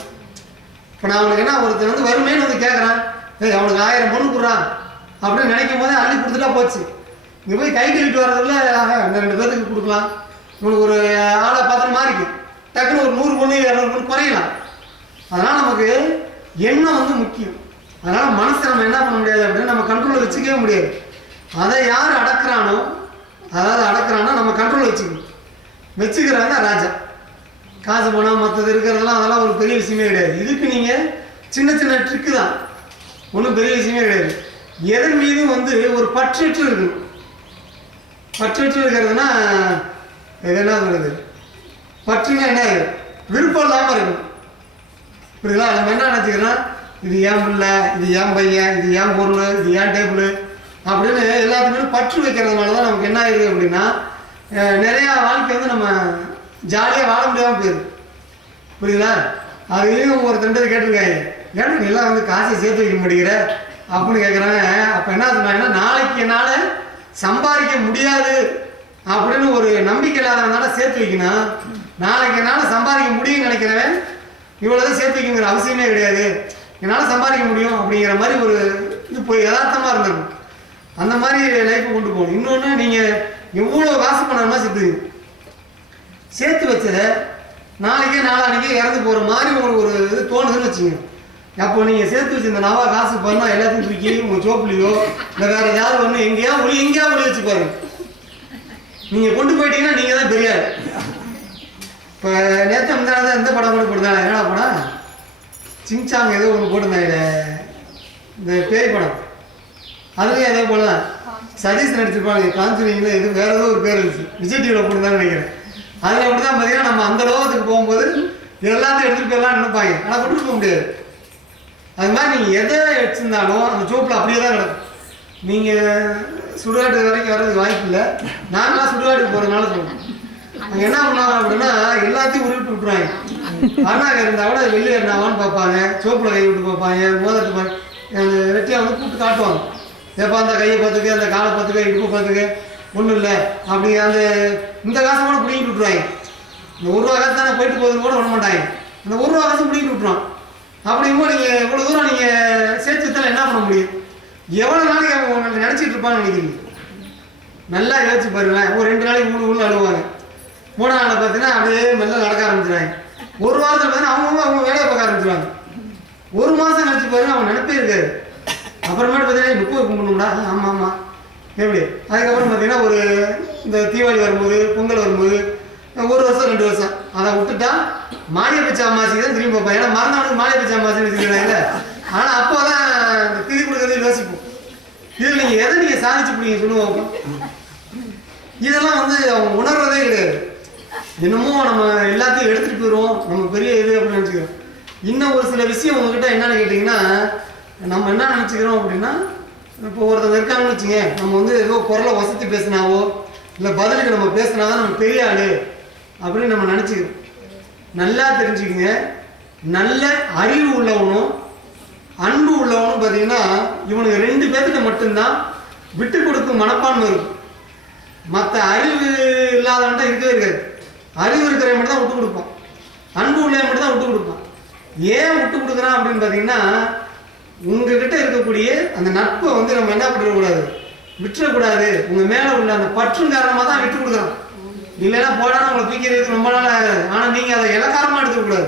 இப்போ நான் அவனுக்கு என்ன, ஒருத்தர் வந்து வருமேன்னு வந்து கேட்குறான், அவனுக்கு 1000 பொண்ணு கொடுறான் அப்படின்னு நினைக்கும் போதே அள்ளி கொடுத்துட்டா போச்சு. இங்கே போய் கை கழுவிட்டு வர்றதுக்குள்ள இந்த 2 பேருக்கு கொடுக்கலாம், இவனுக்கு ஒரு ஆளை பார்த்து மாறிக்கு டக்குன்னு ஒரு 100 பொண்ணு 200 பொண்ணு குறையலாம். அதனால் நமக்கு எண்ணம் வந்து முக்கியம். அதனால் மனசை நம்ம என்ன பண்ண முடியாது அப்படின்னு நம்ம கண்ட்ரோலில் வச்சுக்கவே முடியாது. அதை யார் அடக்குறானோ, அதாவது அடக்குறானோ நம்ம கண்ட்ரோலில் வச்சுக்கிறாங்க ராஜா. காசு பணம் மற்றது இருக்கிறதெல்லாம் அதெல்லாம் ஒரு பெரிய விஷயமே கிடையாது. இதுக்கு நீங்கள் சின்ன சின்ன ட்ரிக்கு தான், ஒன்றும் பெரிய விஷயமே கிடையாது. எதன் மீதும் வந்து ஒரு பற்றற்று இருக்கணும். பற்றற்று இருக்கிறதுனா இது என்ன சொல்றது, பற்றுனா என்ன, விருப்பம் இல்லாமல் இருக்கணும். புரியுங்களா? நம்ம என்ன நினச்சிக்கிறோம், இது ஏன் பிள்ளை, இது ஏன் பையன், இது ஏன் பொருள், இது ஏன் டேபிள் அப்படின்னு எல்லாத்துக்குமே பற்று வைக்கிறதுனால தான் நமக்கு என்ன ஆயிடுது அப்படின்னா நிறையா வாழ்க்கை வந்து நம்ம ஜாலியாக வாழ முடியாமல் போயிடுது. புரியுதுங்களா? அதையும் ஒரு தண்டை கேட்டிருக்காங்க, ஏன்னா நீலாம் வந்து காசை சேர்த்து வைக்க மாட்டேங்கிற அப்படின்னு கேட்குறாங்க. அப்போ என்ன சொன்னாங்கன்னா, நாளைக்கு என்னால் சம்பாதிக்க முடியாது அப்படின்னு ஒரு நம்பிக்கை இல்லாதனால சேர்த்து வைக்கணும். நாளைக்கு என்னால் சம்பாதிக்க முடியும்னு நினைக்கிறவன் இவ்வளோதான் சேர்த்து வைக்கணுங்கிற அவசியமே கிடையாது, என்னால் சம்பாதிக்க முடியும் அப்படிங்கிற மாதிரி ஒரு இது போய் யதார்த்தமாக இருந்திருக்கும். அந்த மாதிரி லைஃப்பை கொண்டு போகணும். இன்னொன்று, நீங்கள் எவ்வளோ காசு பண்ணணுமா சேர்த்து வச்சதை நாளைக்கே நாளானிக்கே இறந்து போகிற மாதிரி உங்களுக்கு ஒரு இது தோணுதுன்னு வச்சுங்க. அப்போ நீங்கள் சேர்த்து வச்சுருந்த நவா காசு பண்ணால் எல்லாத்தையும் தூக்கி உங்கள் சோப்புலையோ இல்லை வேறு ஏதாவது ஒன்று எங்கேயாவது ஒளி வச்சு பாருங்க. நீங்கள் கொண்டு போயிட்டீங்கன்னா நீங்கள் தான் பெரியார். இப்போ நேற்று முந்தானதான் எந்த படம் கூட போட்டுருந்தாங்க, என்னடா படம், சிங்சாங் ஏதோ ஒன்று போட்டிருந்தாங்க, இந்த பேய் படம். அதுலேயும் அதே போல தான் சதீஷ் நடிச்சிருப்பாங்க, காஞ்சுரிங்கில் இது வேறு ஏதோ ஒரு பேர் இருந்துச்சு, விஜய் டிவியில் போட்டுருந்தான்னு நினைக்கிறேன். அதில் அப்படி தான் பார்த்தீங்கன்னா நம்ம அந்த லோகத்துக்கு போகும்போது எல்லாத்தையும் எடுத்துகிட்டு போயெல்லாம் நினைப்பாங்க, ஆனால் கொண்டு போக முடியாது. அது மாதிரி நீங்கள் எதை வச்சுருந்தாலும் அந்த சோப்பில் அப்படியே தான் கிடக்கும். நீங்கள் சுடுகாட்டு வரைக்கும் வர்றதுக்கு வாய்ப்பு இல்லை. நாங்களாம் சுடுகாட்டுக்கு போகிறதுனால சொல்லுவோம். அங்கே என்ன பண்ணுவாங்க அப்படின்னா எல்லாத்தையும் உருவிட்டு விட்டுருவாங்க. அண்ணாக்க இருந்தால் கூட வெளியே இருந்தாவான்னு பார்ப்பாங்க, சோப்பில் கை விட்டு பார்ப்பாங்க, மோதட்டு வெட்டியாக வந்து கூப்பிட்டு காட்டுவாங்க. எப்போ அந்த கையை பார்த்துக்க, அந்த காலை பார்த்துக்க, இடுப்பு பார்த்துக்க, ஒன்றும் இல்லை அப்படி அந்த இந்த காசை கூட பிடிக்கிட்டு விட்டுருவாங்க. இந்த 1 ரூபா காசு தானே போயிட்டு போகுதுன்னு கூட விட மாட்டாங்க. அந்த 1 ரூபா காசு பிடிக்கிட்டு விட்டுருவான். அப்படிங்கும்போது நீங்கள் இவ்வளோ தூரம் நீங்கள் சேர்த்துத்தால் என்ன பண்ண முடியும்? எவ்வளோ நாளைக்கு அவங்க உங்களை நினச்சிட்டு இருப்பான்னு நினைக்கிறீங்க? நல்லா யோசிச்சு பாருங்களேன். ஒரு 2 நாளைக்கு 3 ஊரில் அழுவாங்க. 3ஆம் நாள் பார்த்தீங்கன்னா அப்படியே மெல்ல நடக்க ஆரம்பிச்சிடுவாங்க. 1 வாரத்தில் பார்த்தீங்கன்னா அவங்க வேலையை பார்க்க ஆரம்பிச்சிடுவாங்க. 1 மாதம் கழிச்சு பாருங்க அவங்க நினைப்பே இருக்காது. அப்புறமேட்டு பார்த்தீங்கன்னா புக்கு கும்பிடணும்டா, ஆமாம் ஆமாம் எப்படி. அதுக்கப்புறம் பார்த்தீங்கன்னா ஒரு இந்த தீபாவளி வரும்போது, பொங்கல் வரும்போது 1 வருஷம் 2 வருஷம் அதை விட்டுட்டா மானிய பிச்சை அம்மாசிக்கு தான் திரும்பி பார்ப்பேன். ஏன்னா மறந்தவனுக்கு மானிய பிச்சை அம்மாசின்னு வச்சுக்கிறாங்க. ஆனால் அப்போ தான் திதி கொடுக்கறதே யோசிப்போம். இதில் நீங்கள் எதை நீங்கள் சாதிச்சு பிடிங்க சொல்லுவோம். இதெல்லாம் வந்து அவங்க உணர்றதே கிடையாது. என்னமோ நம்ம எல்லாத்தையும் எடுத்துகிட்டு போயிடுவோம், நம்ம பெரிய இது அப்படின்னு நினச்சிக்கிறோம். இன்னும் ஒரு சில விஷயம் உங்ககிட்ட என்னென்னு கேட்டிங்கன்னா, நம்ம என்ன நினச்சிக்கிறோம் அப்படின்னா, இப்போ ஒருத்தவங்க இருக்காங்கன்னு வச்சுங்க, நம்ம வந்து ஏதோ குரலை வசதி பேசினாவோ இல்லை பதிலுக்கு நம்ம பேசினாதான் நம்ம பெரிய ஆள் அப்படின்னு நம்ம நினச்சிக்கிறோம். நல்லா தெரிஞ்சுக்கங்க, நல்ல அறிவு உள்ளவனும் அன்பு உள்ளவனும் பார்த்தீங்கன்னா இவனுக்கு 2 பேர்த்துக்கு மட்டும்தான் விட்டு கொடுக்கும் மனப்பான்மை இருக்கும். மற்ற அறிவு இல்லாதவன்ட்ட இருக்கவே இருக்காது. அறிவு இருக்கிறவன் மட்டும் தான் விட்டு கொடுப்பான், அன்பு உள்ளவன் மட்டும் தான் விட்டு கொடுப்பான். ஏன் விட்டு கொடுக்குறான் அப்படின்னு பார்த்தீங்கன்னா, உங்ககிட்ட இருக்கக்கூடிய அந்த நட்பை வந்து நம்ம என்ன பண்ணிடக்கூடாது, விட்டுறக்கூடாது. உங்கள் மேலே உள்ள அந்த பற்றும் காரணமாக தான் விட்டு கொடுக்குறான். இல்லைன்னா போடாமல் உங்களை தூக்கிறதுக்கு ரொம்ப நாள் ஆகாது. ஆனால் நீங்கள் அதை இலக்காரமாக எடுத்துக்கூடாது.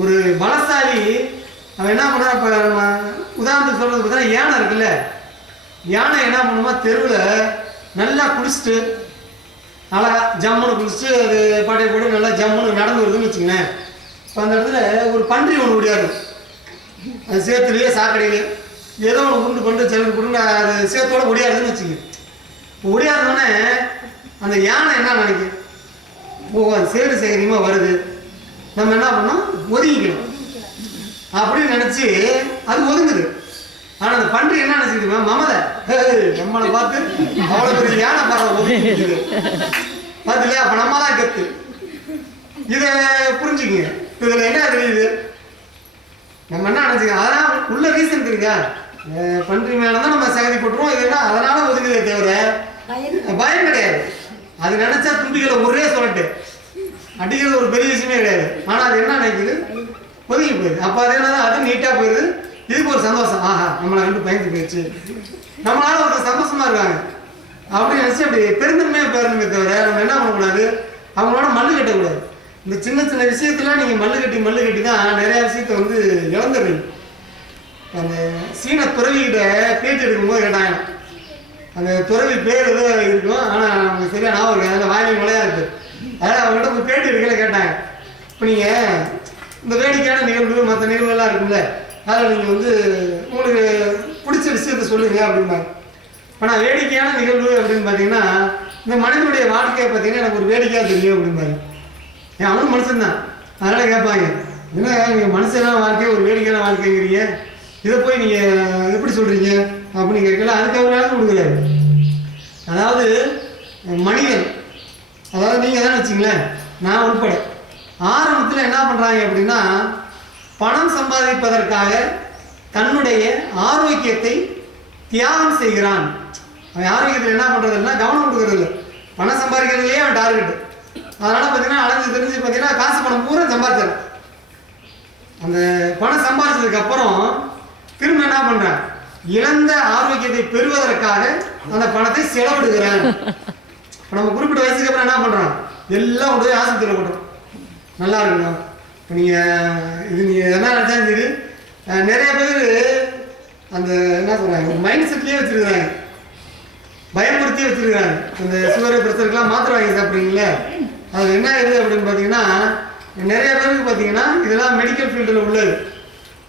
ஒரு பலசாலி அவன் என்ன பண்ணா, இப்போ நம்ம உதாரணத்துக்கு சொல்கிறது பார்த்தீங்கன்னா யானை இருக்குல்ல, யானை என்ன பண்ணுமா, தெருவில் நல்லா குளிச்சுட்டு நல்லா ஜம்முன்னு குளிச்சுட்டு அது பாட்டையை போட்டு நல்லா ஜம்முன்னு நடந்து வருதுன்னு வச்சுங்களேன். இப்போ அந்த இடத்துல ஒரு பன்றி ஒன்று ஓடியாது, அது சேத்துலேயே சாக்கடையிலே ஏதோ ஒன்று உருண்டு கொண்டு செலவு கொண்டு அது சேத்தோடு ஒடியாதுன்னு வச்சுங்க. இப்போ ஒடியாதுன்னொடனே அந்த யானை என்ன நினைக்கும், ஓ அது சேரு சேகரியமாக வருது, நம்ம என்ன பண்ணோம் ஒதுங்கிக்கணும் அப்படின்னு நினச்சி அது ஒதுங்குது. ஆனால் அந்த பன்றி என்ன நினச்சிக்கிட்டு மமதை நம்மளை பார்த்து அவ்வளோ பெரிய யானை பாரு ஒதுங்கிக்குது பார்த்துலையா, அப்போ நம்ம தான் கத்து. இதை புரிஞ்சுக்குங்க. இதில் என்ன தெரியுது, நம்ம என்ன நினச்சிக்க அதனால் உள்ள ரீசன் தெரியுதா, பன்றி மேலே தான் நம்ம சகதி போட்டுருவோம், இது என்ன அதனால ஒதுக்குதே தவிர பயம் கிடையாது. அது நினச்சா துண்டிகளை ஒரே சொல்லிட்டு அடிக்கிறது ஒரு பெரிய விஷயமே கிடையாது. ஆனால் அது என்ன நினைக்குது, ஒதுங்கி போயிடுது. அப்போ அது என்ன அது நீட்டாக போயிடுது. இதுக்கு ஒரு சந்தோஷம், ஆஹா நம்மளை கண்டு பயந்து போயிடுச்சு, நம்மளால ஒரு சந்தோஷமாக இருக்காங்க அப்படின்னு நினச்சி அப்படி பெருந்தன்மையாக பேருந்துமே தவிர நம்ம என்ன பண்ணக்கூடாது, அவங்களோட மல்லு கட்டக்கூடாது. இந்த சின்ன சின்ன விஷயத்தெல்லாம் நீங்கள் மல்லு கட்டி தான் நிறையா விஷயத்த வந்து இழந்துடுறீங்க. அந்த சீன துறவிகிட்ட பேச்சு எடுக்கும்போது கேட்டாங்க, அந்த துறவி பேர் ஏதோ இருக்கும், ஆனால் அவங்க சரியாக ஞாபகம் இருக்கு, அதில் வாயிலும் மழையாக இருக்குது. அதாவது அவங்ககிட்ட போய் பேட்டி எடுக்கல கேட்டாங்க, இப்போ நீங்கள் இந்த வேடிக்கையான நிகழ்வு மற்ற நிகழ்வுகள்லாம் இருக்குல்ல, அதில் நீங்கள் வந்து உங்களுக்கு பிடிச்ச விஷயத்த சொல்லுங்க அப்படிம்பாங்க. இப்போ நான் வேடிக்கையான நிகழ்வு அப்படின்னு பார்த்தீங்கன்னா, இந்த மனிதனுடைய வாழ்க்கையை பார்த்தீங்கன்னா எனக்கு ஒரு வேடிக்கையாக தெரியும் அப்படிம்பாங்க. ஏன் அவனும் மனுஷன்தான், அதனால் கேட்பாங்க, என்ன நீங்கள் மனுஷனான வாழ்க்கை ஒரு வேடிக்கையான வாழ்க்கைங்கிறீங்க, இதை போய் நீங்கள் எப்படி சொல்கிறீங்க அப்படின்னு கேட்கல. அதுக்கு அவர் வேலை கொடுக்குறாரு. அதாவது மனிதன், அதாவது நீங்கள் தான் வச்சுங்களேன், நான் உட்பட ஆரம்பத்தில் என்ன பண்ணுறாங்க அப்படின்னா, பணம் சம்பாதிப்பதற்காக தன்னுடைய ஆரோக்கியத்தை தியாகம் செய்கிறான். அவன் ஆரோக்கியத்தில் என்ன பண்ணுறதுன்னா கவனம் கொடுக்கறது இல்லை, பணம் சம்பாதிக்கிறதுலேயே அவன் டார்கெட்டு. அதனால் பார்த்தீங்கன்னா அலைஞ்சு தெரிஞ்சு பார்த்தீங்கன்னா காசு பணம் பூரா சம்பாதிச்சார். அந்த பணம் சம்பாதிச்சதுக்கு அப்புறம் திரும்ப என்ன பண்ணுறான், இழந்த ஆரோக்கியத்தை பெறுவதற்காக அந்த பணத்தை செலவிடுகிறான். இப்போ நம்ம குறிப்பிட்ட வயசுக்கு அப்புறம் என்ன பண்ணுறோம், எல்லாம் கொண்டு போய் ஆஸ்பத்திரியில் போட்டுறோம், நல்லா இருக்கணும். இப்போ நீங்கள் என்ன நினச்சாலும் சரி, நிறைய பேர் அந்த என்ன சொல்கிறாங்க மைண்ட் செட்லேயே வச்சுருக்குறாங்க, பயமுறுத்தியே வச்சுருக்குறாங்க. அந்த சுகர் பிரஷருக்கெலாம் மாத்திரை வாங்கி சாப்பிட்றீங்களே, அது என்ன ஆகுது அப்படின்னு பார்த்தீங்கன்னா, நிறைய பேருக்கு பார்த்தீங்கன்னா இதெல்லாம் மெடிக்கல் ஃபீல்டில் உள்ளது.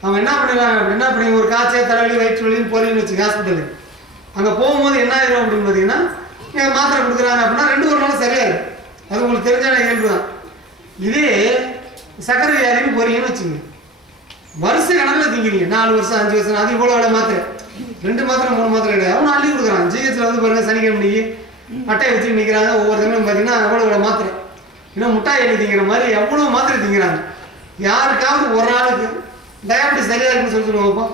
அவங்க என்ன பண்ணிடுறாங்க அப்படின்னா, இப்போ நீங்கள் ஒரு காய்ச்சல் தலைவலி வயிற்று வலின்னு போகிறீங்கன்னு வச்சுங்க ஹாஸ்பிட்டலுக்கு, அங்கே போகும்போது என்ன ஆகிடும் அப்படின்னு பார்த்தீங்கன்னா, நீங்கள் மாத்திரை கொடுக்குறாங்க அப்படின்னா 2-1 நாள் சரியாது. அது உங்களுக்கு தெரிஞ்சான இயல்பு தான். இதே சக்கரை வியாதின்னு போகிறீங்கன்னு வச்சுங்க, வருஷ கணக்கில் திங்கிறீங்க, 4 வருஷம் 5 வருஷம் அது இவ்வளோ மாத்திரை 2 மாத்திரை 3 மாத்திரை கிடையாது, அவன் அள்ளி கொடுக்குறான். ஜிஹெச்சில் வந்து பாருங்கள் சனிக்கிழமை அட்டையை வச்சு நிற்கிறாங்க. ஒவ்வொருத்தங்களும் பார்த்தீங்கன்னா எவ்வளோ மாத்திரை, இன்னும் முட்டாய் எழுதி திங்கிற மாதிரி எவ்வளோ மாத்திரை திங்கிறாங்க. யாருக்காவது ஒரு ஆளுக்கு டயபிட்டிஸ் சரியாக இருக்குன்னு சொல்லி சொல்லுவாங்கப்பா,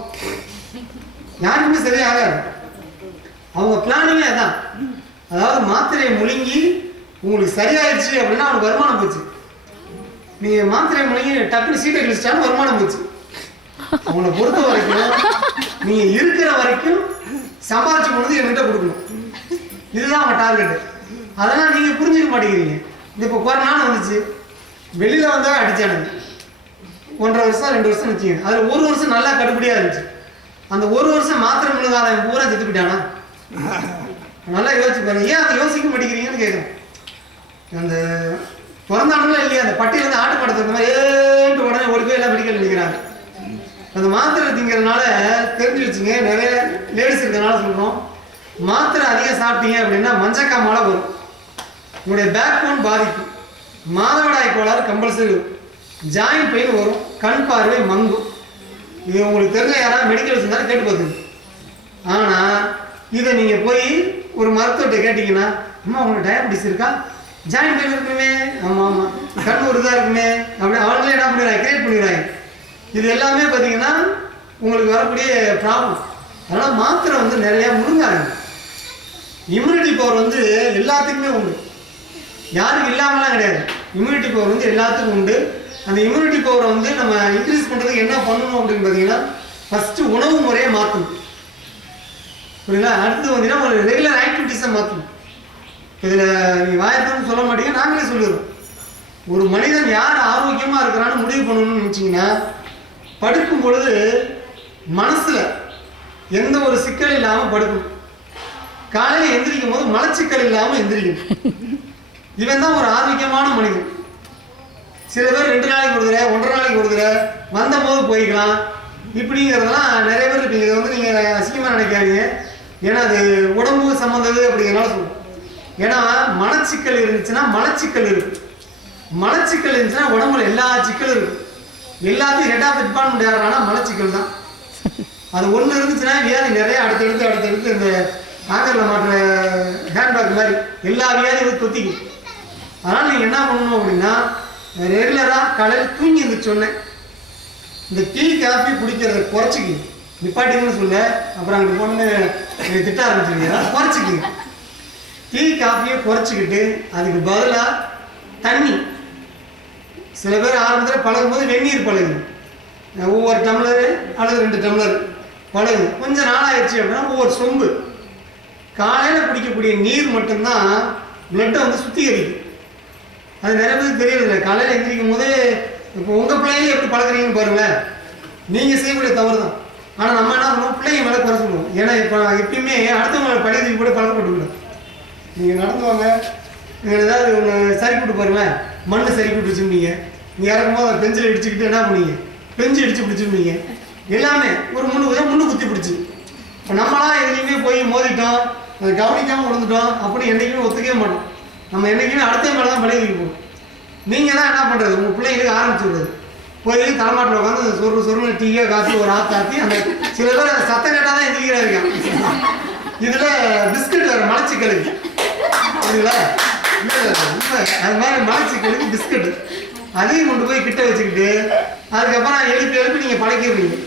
யாருக்குமே சரியாகாது. அவங்க பிளானிங்கே அதான். அதாவது மாத்திரையை முழுங்கி உங்களுக்கு சரியாயிடுச்சு அப்படின்னா அவனுக்கு வருமானம் போச்சு. நீங்கள் மாத்திரையை முழுங்கி டக்குனு சீட்டை கழிச்சிட்டாலும் வருமானம் போச்சு. அவங்கள பொறுத்த வரைக்கும் நீங்கள் இருக்கிற வரைக்கும் சம்பாதிச்சு கொண்டு என்கிட்ட கொடுக்கணும், இதுதான் அவங்க டார்கெட்டு. அதெல்லாம் நீங்கள் புரிஞ்சுக்க மாட்டேங்கிறீங்க. இப்போ கொரோனான்னு வந்துச்சு, வெளியில் வந்தால் அடித்தானுங்க. 1.5 வருஷம் 2 வருஷம் வச்சுங்க, அதில் 1 வருஷம் நல்லா கடுப்படியாக இருந்துச்சு. அந்த 1 வருஷம் மாத்திரை முழுகாத பூரா செத்து போயிட்டானா? நல்லா யோசிச்சு பாருங்க. ஏன் அதை யோசிக்க மாட்டேங்கிறீங்கன்னு கேட்குறேன். அந்த பிறந்தானுங்களா இல்லையா, அந்த பட்டியல் வந்து ஆட்டு படத்தை இந்த மாதிரி ஏன்ட்டு உடனே ஓடி போய் எல்லாம் மெடிக்கல் நிற்கிறாங்க. அந்த மாத்திரை திங்கிறதுனால தெரிஞ்சு வச்சுங்க, நிறைய லேடிஸ் இருக்கிறதுனால சொல்கிறோம், மாத்திரை அதிகம் சாப்பிட்டீங்க அப்படின்னா மஞ்சக்காமலை வரும், உங்களுடைய பேக் போன் பாதிக்கும், மாதவிடாய் கோளாறு கம்பல்சரி வரும், ஜாயிண்ட் பெயின் வரும், கண் பார்வை மங்கும். இது உங்களுக்கு தெரிஞ்ச யாராவது மெடிக்கல் வச்சுருந்தாலும் கேட்டு பார்த்துங்க. ஆனால் இதை நீங்கள் போய் ஒரு மருத்துவத்தை கேட்டிங்கன்னா, அம்மா உங்களுக்கு டயபிட்டிஸ் இருக்கா, ஜாயிண்ட் பெயின் இருக்குமே, ஆமாம் ஆமாம், கண் ஒரு இதாக இருக்குமே அப்படி அவங்களே என்ன பண்ணிடுறாங்க, கிரியேட் பண்ணிடுறாங்க. இது எல்லாமே பார்த்தீங்கன்னா உங்களுக்கு வரக்கூடிய ப்ராப்ளம். அதனால் மாத்திரை வந்து நிறையா முழுங்காங்க. இம்யூனிட்டி பவர் வந்து எல்லாத்துக்குமே உண்டு, யாருக்கு இல்லாமலாம் கிடையாது. இம்யூனிட்டி பவர் வந்து எல்லாத்துக்கும் உண்டு. அந்த இம்யூனிட்டி பவரை வந்து நம்ம இன்க்ரீஸ் பண்ணுறதுக்கு என்ன பண்ணணும் அப்படின்னு பார்த்தீங்கன்னா, ஃபஸ்ட்டு உணவு முறையை மாற்றணும், புரியுங்களா? அடுத்து பார்த்தீங்கன்னா ஒரு ரெகுலர் ஆக்டிவிட்டீஸை மாற்றணும். இதில் நீங்கள் வாயத்தோன்னு சொல்ல மாட்டீங்க, நாங்களே சொல்லிடுறோம். ஒரு மனிதன் யார் ஆரோக்கியமாக இருக்கிறான்னு முடிவு பண்ணணும்னு நினச்சிங்கன்னா, படுக்கும் பொழுது மனசில் எந்த ஒரு சிக்கல் இல்லாமல் படுக்கணும். காலையில் எந்திரிக்கும் போது மலச்சிக்கல் இல்லாமல் எந்திரிக்கணும். இவன் தான் ஒரு ஆரோக்கியமான மனிதன். சில பேர் 2 நாளைக்கு ஒரு தடவை 1.5 நாளைக்கு ஒரு தடவை வந்த போது போய்க்கலாம் இப்படிங்கிறதெல்லாம் நிறைய பேர் இருப்பீங்க. இதை வந்து நீங்கள் அசிங்கமாக நினைக்காதீங்க, ஏன்னா அது உடம்பு சம்மந்தது அப்படிங்கிறனால சொல்லுவோம். ஏன்னா மலச்சிக்கல் இருந்துச்சுன்னா மலச்சிக்கல் இருக்கு, மலச்சிக்கல் இருந்துச்சுன்னா உடம்புல எல்லா சிக்கலும் இருக்கு. எல்லாத்தையும் ஹெட் ஆஃப் டிபார்ட்மெண்ட் யாருன்னா மலச்சிக்கல் தான். அது ஒன்று இருந்துச்சுன்னா வியாதி நிறைய அடுத்தடுத்து இந்த ஆங்கரில் மாற்ற ஹேண்ட்பேக் மாதிரி எல்லா வியாதியும் தொத்திக்கும். அதனால் நீங்கள் என்ன பண்ணணும் அப்படின்னா, ரெகுலராக காலையில் தூங்கி இருந்துச்சோன்னே இந்த டீ காஃபி குடிக்கிறத குறைச்சிக்கிங்க. நிப்பாட்டிங்கன்னு சொல்ல அப்புறம் அங்கே பொண்ணு திட்ட ஆரம்பிச்சிருக்கீங்க, குறைச்சிக்கிங்க. டீ காஃபியை குறைச்சிக்கிட்டு அதுக்கு பதிலாக தண்ணி, சில பேர் ஆரம்பத்தில் பழகும்போது வெந்நீர் பழகுது, ஒவ்வொரு டம்ளரு அல்லது 2 டம்ளர் பழகுது. கொஞ்சம் நாளாகிடுச்சு அப்படின்னா ஒவ்வொரு சொம்பு. காலையில் குடிக்கக்கூடிய நீர் மட்டும்தான் பிளட்டை வந்து சுத்திகரிக்கும். அது நிறைய பேருக்கு தெரியறதில்லை. காலையில் எந்திரிக்கும் போதே இப்போ உங்கள் பிள்ளைங்க எப்படி பழகுறீங்கன்னு பாருங்களேன், நீங்கள் செய்யக்கூடிய தவறு தான். ஆனால் நம்ம என்ன பண்ணுவோம், பிள்ளைங்க மேலே குறை சொல்லுவோம். ஏன்னா இப்போ எப்பயுமே அடுத்தவங்களை பழையதுக்கு கூட பழக்கப்பட்டுவிடும். நீங்கள் நடந்து வாங்க, நீங்கள் ஏதாவது ஒன்று சரி கூட்டு பாருங்களேன், மண் சரி கூட்டு வச்சுருந்தீங்க, நீங்கள் இறக்கும்போது அதை பெஞ்சில் இடிச்சுக்கிட்டு என்ன பண்ணீங்க, பெஞ்சு இடிச்சு பிடிச்சிருந்தீங்க, எல்லாமே ஒரு முள்ளு குத்தி பிடிச்சி. இப்போ நம்மளாம் எதுலையுமே போய் மோதிட்டோம், அதை கவனிக்காமல் விழுந்துட்டோம் அப்படி என்றைக்குமே ஒத்துக்கவே மாட்டோம். நம்ம என்றைக்குமே அடுத்த மேலே தான் பழகிட்டு போகும். நீங்கள் தான் என்ன பண்ணுறது, உங்கள் பிள்ளைங்களுக்கு ஆரம்பிச்சுடுறது, போய் தலைமாட்டில் உட்காந்து சொருன்னு டீயோ காஃபி ஒரு ஆற்றி அந்த சில பேர் அந்த சத்தம் கேட்டால் தான் எந்திரிக்கிறாங்க. இதில் பிஸ்கட் வேறு மலச்சிக்கலுக்கு சரிங்களா, அது மாதிரி மலச்சிக்கலுக்கு பிஸ்கட்டு அதையும் கொண்டு போய் கிட்ட வச்சுக்கிட்டு அதுக்கப்புறம் எழுப்பி நீங்கள் பழக்கிடுறீங்க.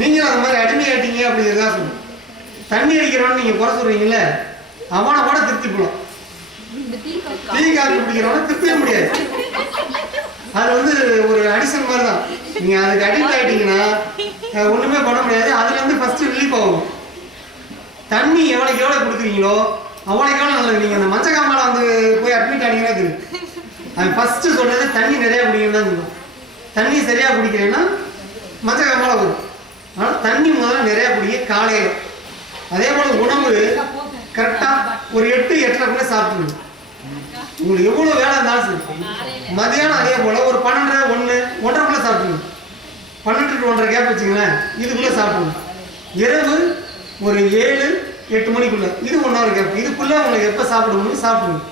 நீங்களும் அது மாதிரி அடிமையாட்டீங்க அப்படிங்கிறதா சொல்லுங்கள். தண்ணி அடிக்கிறவன்னு நீங்கள் குறை சொல்கிறீங்களே, அவனை கூட திருப்தி போகலாம். டீ காஃபி குடிக்கிறவன திருப்பவே முடியாது. அது வந்து ஒரு அடிஷன் மாதிரி தான். நீங்கள் அதுக்கு அடிக்ட் ஆகிட்டீங்கன்னா ஒன்றுமே பண்ண முடியாது. அதுலேருந்து ஃபஸ்ட்டு ரிலீஃப் ஆகும். தண்ணி எவ்வளோக்கு எவ்வளோ கொடுக்குறீங்களோ அவ்வளோக்கு எவ்வளோ நல்லது. நீங்கள் அந்த மஞ்சக்காமலை வந்து போய் அட்மிட் ஆனீங்கன்னா தெரியும். அது ஃபஸ்ட்டு சொல்கிறது தண்ணி நிறையா குடிக்கணும் தான் சொல்லுவோம். தண்ணி சரியாக குடிக்கிறேன்னா மஞ்சக்காமலை வரும். ஆனால் தண்ணி முதல்ல நிறையா குடிக்க காலையில். அதே போல் உணவு கரெக்டாக ஒரு 8-8:30 சாப்பிட்டுணும். உங்களுக்கு எவ்வளோ வேலை இருந்தாலும் சரி. மதியானம் அதே போல் ஒரு 12, 1 சாப்பிட்டுணும். 12 to 1:30 கேப் வச்சுங்களேன், இதுக்குள்ளே சாப்பிடணும். இரவு ஒரு 7-8 மணிக்குள்ளே, இது 1 hour கேப், இதுக்குள்ளே உங்களுக்கு எப்போ சாப்பிடணும்னு சாப்பிடணும்.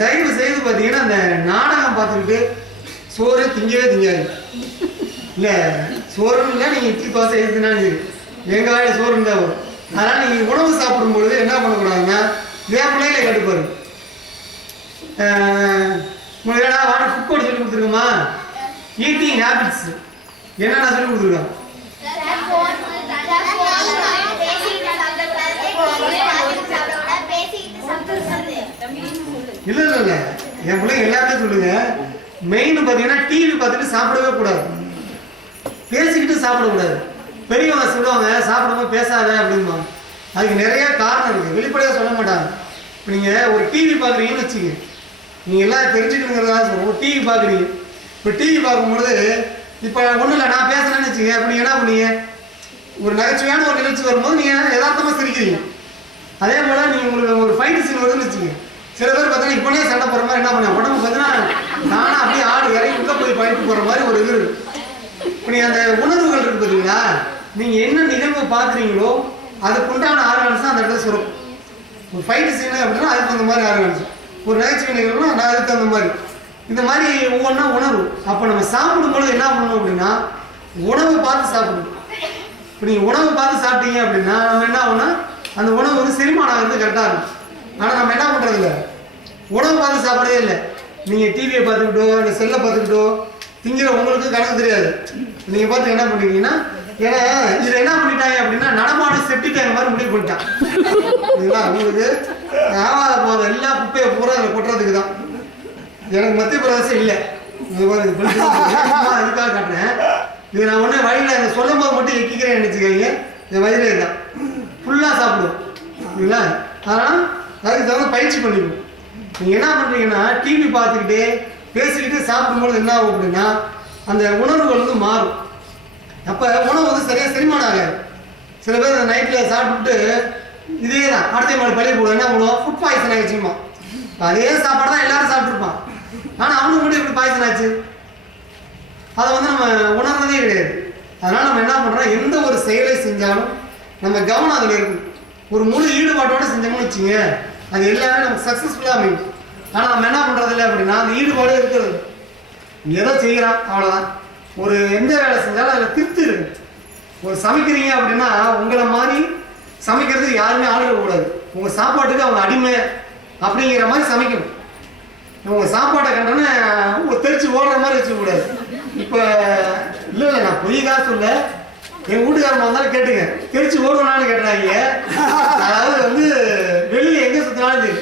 தயவு செய்து பார்த்தீங்கன்னா அந்த நாடகம் பார்த்துக்கிட்டு சோறு திங்கவே திங்காது. இல்லை சோறுன்னு இல்லை, நீங்கள் இட்லி தோசை எதுனாலும் சரி, எங்கள் வாயில் சோறு இருந்தால் வரும். அதனால் நீங்கள் உணவு சாப்பிடும்பொழுது என்ன பண்ணக்கூடாதுன்னா என் பிள்ளைகளை கேட்டுப்பாரு. உங்களுக்கு ஏடா வாட ஃபுட் கோட் சொல்லி கொடுத்துருக்கோமா? ஈட்டிங் ஹேபிட்ஸ் என்னென்ன சொல்லி கொடுத்துருக்கோம்? இல்லை இல்லை இல்லை, என் பிள்ளைங்க எல்லாத்தையும் சொல்லுங்க. மெயின் பார்த்தீங்கன்னா டிவி பார்த்துட்டு சாப்பிடவே கூடாது, பேசிக்கிட்டு சாப்பிடக்கூடாது. பெரியவங்க சொல்லுவாங்க சாப்பிடும்போது பேசாத அப்படின்பாங்க. அதுக்கு நிறைய காரணம் இருக்குது, வெளிப்படையாக சொல்ல மாட்டாங்க. இப்போ நீங்கள் ஒரு டிவி பார்க்குறீங்கன்னு வச்சுங்க, நீங்கள் எல்லாம் தெரிஞ்சுக்கணுங்கிறதா சொல்லுவோம். ஒரு டிவி பார்க்குறீங்க, இப்போ டிவி பார்க்கும்பொழுது இப்போ ஒன்றும் இல்லை, நான் பேசுகிறேன்னு வச்சுங்க. அப்போ நீங்கள் என்ன பண்ணீங்க, ஒரு நகைச்சுவையான ஒரு நிகழ்ச்சி வரும்போது நீங்கள் யதார்த்தமாக சிரிக்கிறீங்க. அதே போல் நீங்கள் உங்களுக்கு ஒரு ஃபைட் சீன் வருதுன்னு வச்சுங்க. சில பேர் பார்த்தீங்கன்னா இப்போனே சண்டை போகிற மாதிரி என்ன பண்ண உடம்பு பார்த்தீங்கன்னா நானும் அப்படியே ஆடு இறங்கி உள்ளே போய் ஃபைட்டு போகிற மாதிரி ஒரு இது இருக்குது. இப்போ நீங்கள் அந்த உணர்வுகள் இருக்குது பார்த்தீங்களா, நீங்கள் என்ன நிகழ்வு பார்க்குறீங்களோ அதுக்குண்டான ஆர்கான்ஸ் தான் அந்த இடத்துல சொல்லும். ஒரு ஃபைட்டு சீனு அப்படின்னா அதுக்கு தகுந்த மாதிரி ஆர்கான்ஸ், ஒரு நகைச்சுவை நிகழ்வுனா நான் அதுக்கு தகுந்த மாதிரி. இந்த மாதிரி ஒவ்வொன்றா உணர்வு. அப்போ நம்ம சாப்பிடும்பொழுது என்ன பண்ணணும் அப்படின்னா உணவு பார்த்து சாப்பிடணும். இப்போ நீங்கள் உணவு பார்த்து சாப்பிட்டீங்க அப்படின்னா நம்ம என்ன ஆகும்னா அந்த உணவு வந்து செரிமானம் ஆகிறது கரெக்டாக இருக்கும். ஆனால் நம்ம என்ன பண்ணுறது இல்லை, உணவு பார்த்து சாப்பிடவே இல்லை. நீங்கள் டிவியை பார்த்துக்கிட்டோ இல்லை செல்லை பார்த்துக்கிட்டோ திங்கிற உங்களுக்கு கணக்கு தெரியாது. நீங்கள் பார்த்து என்ன பண்ணுறீங்கன்னா, ஏன்னா இதில் என்ன பண்ணிட்டாங்க அப்படின்னா நடமாடு செப்டிட்டாங்க மாதிரி முடிவு பண்ணிட்டான். இதுதான் உங்களுக்கு ஆவாத போகிற எல்லா குப்பையை பூரா அதில் கொட்டுறதுக்கு தான். எனக்கு மத்திய பிரதேசம் இல்லை, இதுக்காக காட்டுறேன். இது நான் ஒன்றே வழியில் அதை சொல்லும் போது மட்டும் எக்கிக்கிறேன்னு நினச்சிக்கிறீங்க. என் வயதிலே தான் ஃபுல்லாக சாப்பிடுவோம் இல்லைங்களா. அதனால் அதுக்கு தகுந்த பயிற்சி பண்ணிக்கணும். நீங்கள் என்ன பண்ணுறீங்கன்னா டிவி பார்த்துக்கிட்டே பேசிக்கிட்டு சாப்பிடும்போது என்ன ஆகும் அப்படின்னா அந்த உணர்வுகள் வந்து மாறும். அப்போ உணவு வந்து சரியாக செரிமானம் ஆகாது. சில பேர் அந்த நைட்டில் சாப்பிட்டுட்டு இதே தான் அடுத்த மாதிரி பழைய போடுவோம். என்ன பண்ணுவோம், ஃபுட் பாய்சன் ஆகிடுச்சுமா. அதே சாப்பாடு தான் எல்லாரும் சாப்பிட்ருப்பான், ஆனால் அவனுக்கு மட்டும் எப்படி பாய்சன் ஆச்சு அதை வந்து நம்ம உணர்றதே கிடையாது. அதனால் நம்ம என்ன பண்ணுறோம், எந்த ஒரு செயலை செஞ்சாலும் நம்ம கவனம் அதில் இருக்கும். ஒரு முழு ஈடுபாட்டோடு செஞ்சோம்னு வச்சுங்க, அது எல்லாமே நமக்கு சக்ஸஸ்ஃபுல்லாக அமையும். ஆனால் நம்ம என்ன பண்ணுறது இல்லை அப்படின்னா அந்த ஈடுபாடு இருக்கிறது, ஏதோ செய்கிறான் அவ்வளோதான். ஒரு எந்த வேலை செஞ்சாலும் அதில் திருப்தி இருக்கு. ஒரு சமைக்கிறீங்க அப்படின்னா உங்களை மாதிரி சமைக்கிறதுக்கு யாருமே ஆள் இருக்கக்கூடாது. உங்கள் சாப்பாட்டுக்கு அவங்க அடிமை அப்படிங்கிற மாதிரி சமைக்கணும். உங்கள் சாப்பாட்டை கண்டோன்னே ஒரு தெரிச்சு ஓடுற மாதிரி வச்சுக்கூடாது. இப்போ இல்லை இல்லை, நான் பொய்யதா சொல்ல, எங்கள் வீட்டுக்காரமா வந்தாலும் கேட்டுங்க, தெரிச்சு ஓடுனான்னு கேட்டாங்க. அதாவது வந்து வெளியில் எங்கே சுற்றினாலும் சரி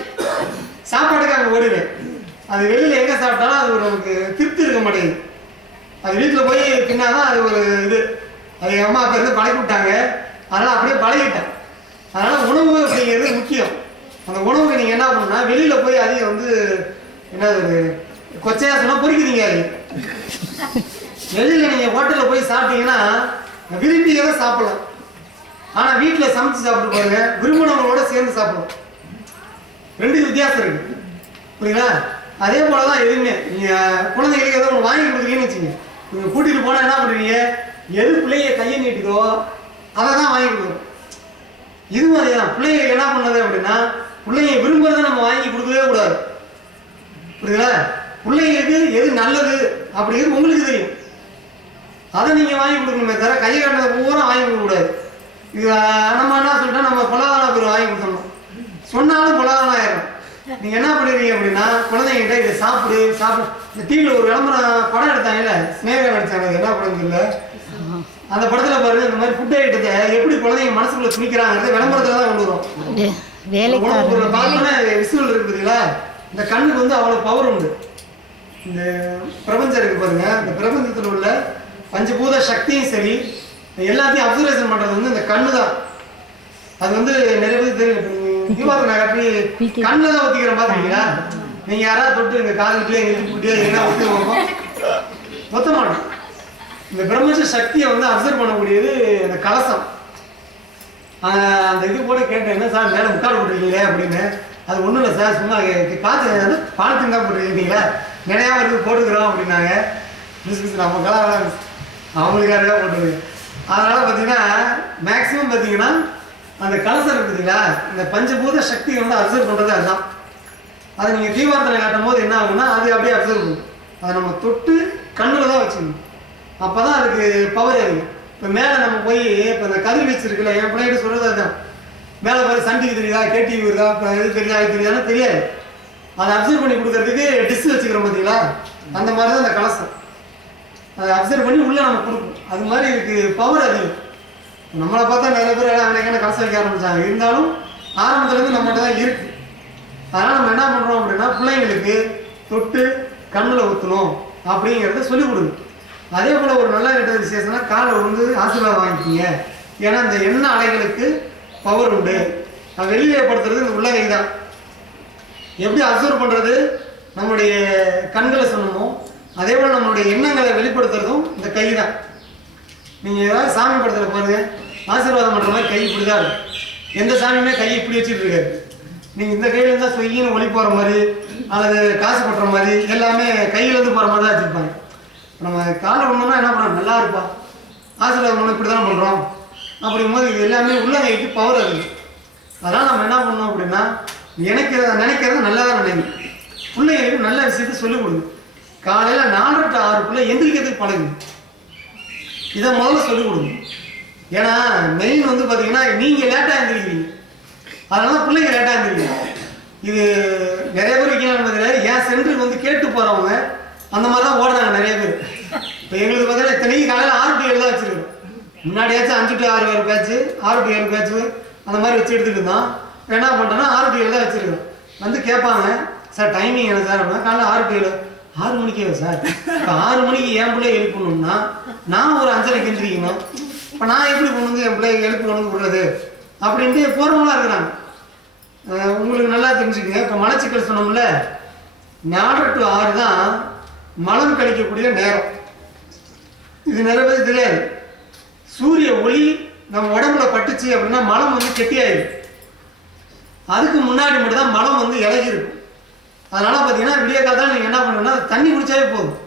சாப்பாட்டுக்கு அங்கே ஓடுவேன். அது வெளியில் எங்கே சாப்பிட்டாலும் அது ஒரு நமக்கு திருப்தி இருக்க மாட்டேங்குது. அது வீட்டில் போய் பின்னாதான் அது ஒரு இது. அது எங்கள் அம்மா அப்போ இருந்து பழகி விட்டாங்க, அதனால் அப்படியே பழகிட்டேன். அதனால் உணவு அப்படிங்கிறது முக்கியம். அந்த உணவுக்கு நீங்கள் என்ன பண்ணணும்னா வெளியில் போய் அதிகம் வந்து என்ன ஒரு கொச்சையாக சொன்னால் பொறிக்கிறீங்க. அது வெளியில் நீங்கள் ஹோட்டலில் போய் சாப்பிட்டீங்கன்னா விரும்பி எதை சாப்பிடலாம், ஆனால் வீட்டில் சமைச்சு சாப்பிட்டு பாருங்க, விரும்பினவங்களோட சேர்ந்து சாப்பிடலாம். ரெண்டு வித்தியாசம் இருக்குது, புரியுங்களா? அதே போல தான் எதுவுமே நீங்கள் குழந்தைகளுக்கு ஏதோ ஒன்று வாங்கி கொடுக்குறீங்கன்னு வச்சுங்க, நீங்கள் கூட்டிகிட்டு போனால் என்ன பண்ணுறீங்க, எது பிள்ளைய கையை நீட்டுதோ அதை தான் வாங்கி கொடுக்குறோம். இதுவும் அதே தான். பிள்ளைங்களுக்கு என்ன பண்ணது அப்படின்னா பிள்ளைங்க விரும்புறதை நம்ம வாங்கி கொடுக்கவே கூடாது, புரியுதுங்களா? பிள்ளைங்களுக்கு எது நல்லது அப்படிங்கிறது உங்களுக்கு தெரியும், அதை நீங்கள் வாங்கி கொடுக்கணுமே தவிர கையை காட்டுறதை பூரா வாங்கி கொடுக்கக்கூடாது. இது நம்ம என்ன சொல்லிட்டோம், நம்ம பொல்லாதான பேர் வாங்கி கொடுத்துடணும், சொன்னாலும் பொல்லாதான ஆயிடும். நீங்கள் என்ன பண்ணிடுறீங்க அப்படின்னா குழந்தைங்கிட்ட இதை சாப்பிடு சாப்பிடு. இந்த டிவியில் ஒரு விளம்பரம் படம் எடுத்தாங்கல்ல, ஸ்னேகா நடிச்சாங்க, என்ன படம் இல்லை, அந்த படத்தில் பாருங்க இந்த மாதிரி ஃபுட் ஐட்டத்தை எப்படி குழந்தைங்க மனசுக்குள்ள துணிக்கிறாங்கிறத விளம்பரத்தில் தான் கொண்டு வரும். பார்த்தோன்னா விசுவல் இருக்கு பார்த்தீங்களா, இந்த கண்ணுக்கு வந்து அவ்வளோ பவர் உண்டு. இந்த பிரபஞ்சம் இருக்கு பாருங்க, இந்த பிரபஞ்சத்தில் உள்ள பஞ்சபூத சக்தியும் சரி எல்லாத்தையும் அப்சர்வேஷன் பண்ணுறது வந்து இந்த கண்ணு தான். அது வந்து நிறைய பேருக்கு தெரியும். தீபாவளி நகர்த்தி கண்ணில் தான் ஊற்றிக்கிற பார்த்துருக்கீங்களா? நீங்கள் யாராவது தொட்டு எங்கள் காலத்துலேயே எங்களுக்கு கூட்டியோ என்ன ஊற்றி வைப்போம், ஒத்த மாட்டோம். இந்த பிரம்மச்ச சக்தியை வந்து அப்சர்வ் பண்ணக்கூடியது இந்த கலசம். அந்த இது கூட கேட்டேன், என்ன சார் மேலே முட்டாடு போட்டிருக்கீங்களே அப்படின்னு. அது ஒன்றும் இல்லை சார், சும்மா காற்று பாலத்தின் தான் போட்டிருக்கீங்களா, நிறையா இருக்குது போட்டுக்கிறோம் அப்படின்னாங்க. நம்ம கலாச்சாரம் அவங்களுக்காக போட்டுருக்கு. அதனால் பார்த்தீங்கன்னா மேக்ஸிமம் பார்த்தீங்கன்னா அந்த கலசம் இருக்குதுங்களா, இந்த பஞ்சபூத சக்தியை வந்து அப்சர்வ் பண்ணுறது அதுதான். அதை நீங்கள் தீபாவளத்தில் காட்டும் போது என்ன ஆகுன்னா அது அப்படியே அப்சர்வ் பண்ணும். அதை நம்ம தொட்டு கண்ணில் தான் வச்சுக்கணும், அப்போ தான் அதுக்கு பவர் அதிகம். இப்போ மேலே நம்ம போய் இப்போ இந்த கதிர்வீச்சு இருக்குல்ல, என் பிள்ளைகிட்ட சொல்கிறது அதுதான். மேலே போய் சன் டிவி தெரியுதா, கேடிவி வருதா, இப்போ இது தெரியுதா, இது தெரியாதுன்னு தெரியாது. அதை அப்சர்வ் பண்ணி கொடுக்கறதுக்கு டிஷ் வச்சுக்கிறோம் பார்த்தீங்களா, அந்த மாதிரி தான் அந்த கலசம். அதை அப்சர்வ் பண்ணி உள்ளே நம்ம கொடுக்கும். அது மாதிரி இதுக்கு பவர் அதிகம். நம்மளை பார்த்தா நிறைய பேர் அன்னைக்கான கலசம் வைக்க ஆரம்பித்தாங்க. இருந்தாலும் ஆரம்பத்துலேருந்து நம்மகிட்ட தான் இருக்குது. அதனால் நம்ம என்ன பண்ணுறோம் அப்படின்னா, பிள்ளைங்களுக்கு தொட்டு கண்ணில் ஊற்றணும் அப்படிங்கிறத சொல்லிக் கொடுங்க. அதே போல் ஒரு நல்ல கெட்ட விசேஷம்னா காலை வந்து ஆசீர்வாதம் வாங்கிக்கிங்க. ஏன்னா இந்த எண்ணெய் அலைகளுக்கு பவர் உண்டு. நான் வெளியேப்படுத்துறது இந்த உள்ளகை தான். எப்படி அப்சர்வ் பண்ணுறது நம்முடைய கண்களை சொன்னமோ, அதே போல் நம்மளுடைய எண்ணங்களை வெளிப்படுத்துறதும் இந்த கை தான். நீங்கள் ஏதாவது சாமி படத்தில் பாருங்க, ஆசீர்வாதம் பண்ணுற மாதிரி கை இப்படி தான் இருக்கும். எந்த சாமியுமே கை இப்படி வச்சுட்டு இருக்காரு. நீங்கள் இந்த கையில் இருந்தால் சொய்யின்னு ஒளி போகிற மாதிரி அல்லது காசு கொட்டுற மாதிரி எல்லாமே கையிலேருந்து போகிற மாதிரி தான் வச்சுருப்பாங்க. நம்ம காலை ஒன்றுனா என்ன பண்ணுறோம், நல்லா இருப்பா ஆசீர்வாதம் பண்ண இப்படி தான் பண்ணுறோம் அப்படிங்கும்போது இது எல்லாமே உள்ளங்கைக்கு பவர் இருக்குது. அதனால் நம்ம என்ன பண்ணோம் அப்படின்னா, நினைக்கிறத நல்லா தான் நினைக்கணும். பிள்ளைங்களுக்கு நல்ல விஷயத்தை சொல்லிக் கொடுங்க. காலையில் 4 to 6 எந்திரிக்கிறதுக்கு பழகுங்க. இதை முதல்ல சொல்லிக் கொடுங்க. ஏன்னா மெயின் வந்து பார்த்தீங்கன்னா நீங்கள் லேட்டாக எழுந்திரிக்கிறீங்க, அதனால தான் பிள்ளைங்க லேட்டாக எழுந்திரிக்கிறீங்க. இது நிறைய பேர் வைக்கலாம். என் சென்டருக்கு வந்து கேட்டு போகிறவங்க அந்த மாதிரி தான் ஓடுறாங்க நிறைய பேர். இப்போ எங்களுக்கு பார்த்தீங்கன்னா இத்தனைக்கு காலையில் 6 to 7 தான் வச்சுருக்கோம். முன்னாடியாச்சும் 5 to 6 வேறு பேட்ச்சு, 6 to 7 பேட்ச்சு அந்த மாதிரி வச்சு எடுத்துகிட்டு இருந்தோம். இப்போ என்ன பண்ணுறோன்னா 6 to 7 தான் வச்சுருக்கோம். வந்து கேட்பாங்க, சார் டைமிங் என்ன சார் அப்படின்னா, காலையில் 6 to 7. 6 மணிக்கே சார். இப்போ 6 மணிக்கு என் பிள்ளை எழுப்பணும்னா நான் ஒரு 5:30க்கு எழுந்திரிக்கணும். இப்போ நான் எப்படி கொண்டு வந்து என் பிள்ளைங்க எழுப்பி கொண்டு வந்து விடுறது அப்படின்ட்டு போகிறவங்களாம் இருக்கிறாங்க. உங்களுக்கு நல்லா தெரிஞ்சுக்கங்க. இப்போ மலச்சிக்கல் சொன்னோம்ல, 4 to 6 தான் மலம் கழிக்கக்கூடிய நேரம். இது நிறைய பேர் தெரியாது. சூரிய ஒளி நம்ம உடம்புல பட்டுச்சு அப்படின்னா மலம் வந்து கெட்டியாயிடும். அதுக்கு முன்னாடி மட்டும் தான் மலம் வந்து இலகி இருக்கும். அதனால பார்த்தீங்கன்னா விடிய காலத்தில் நீங்கள் என்ன பண்ணுன்னா தண்ணி குடிச்சாவே போதும்.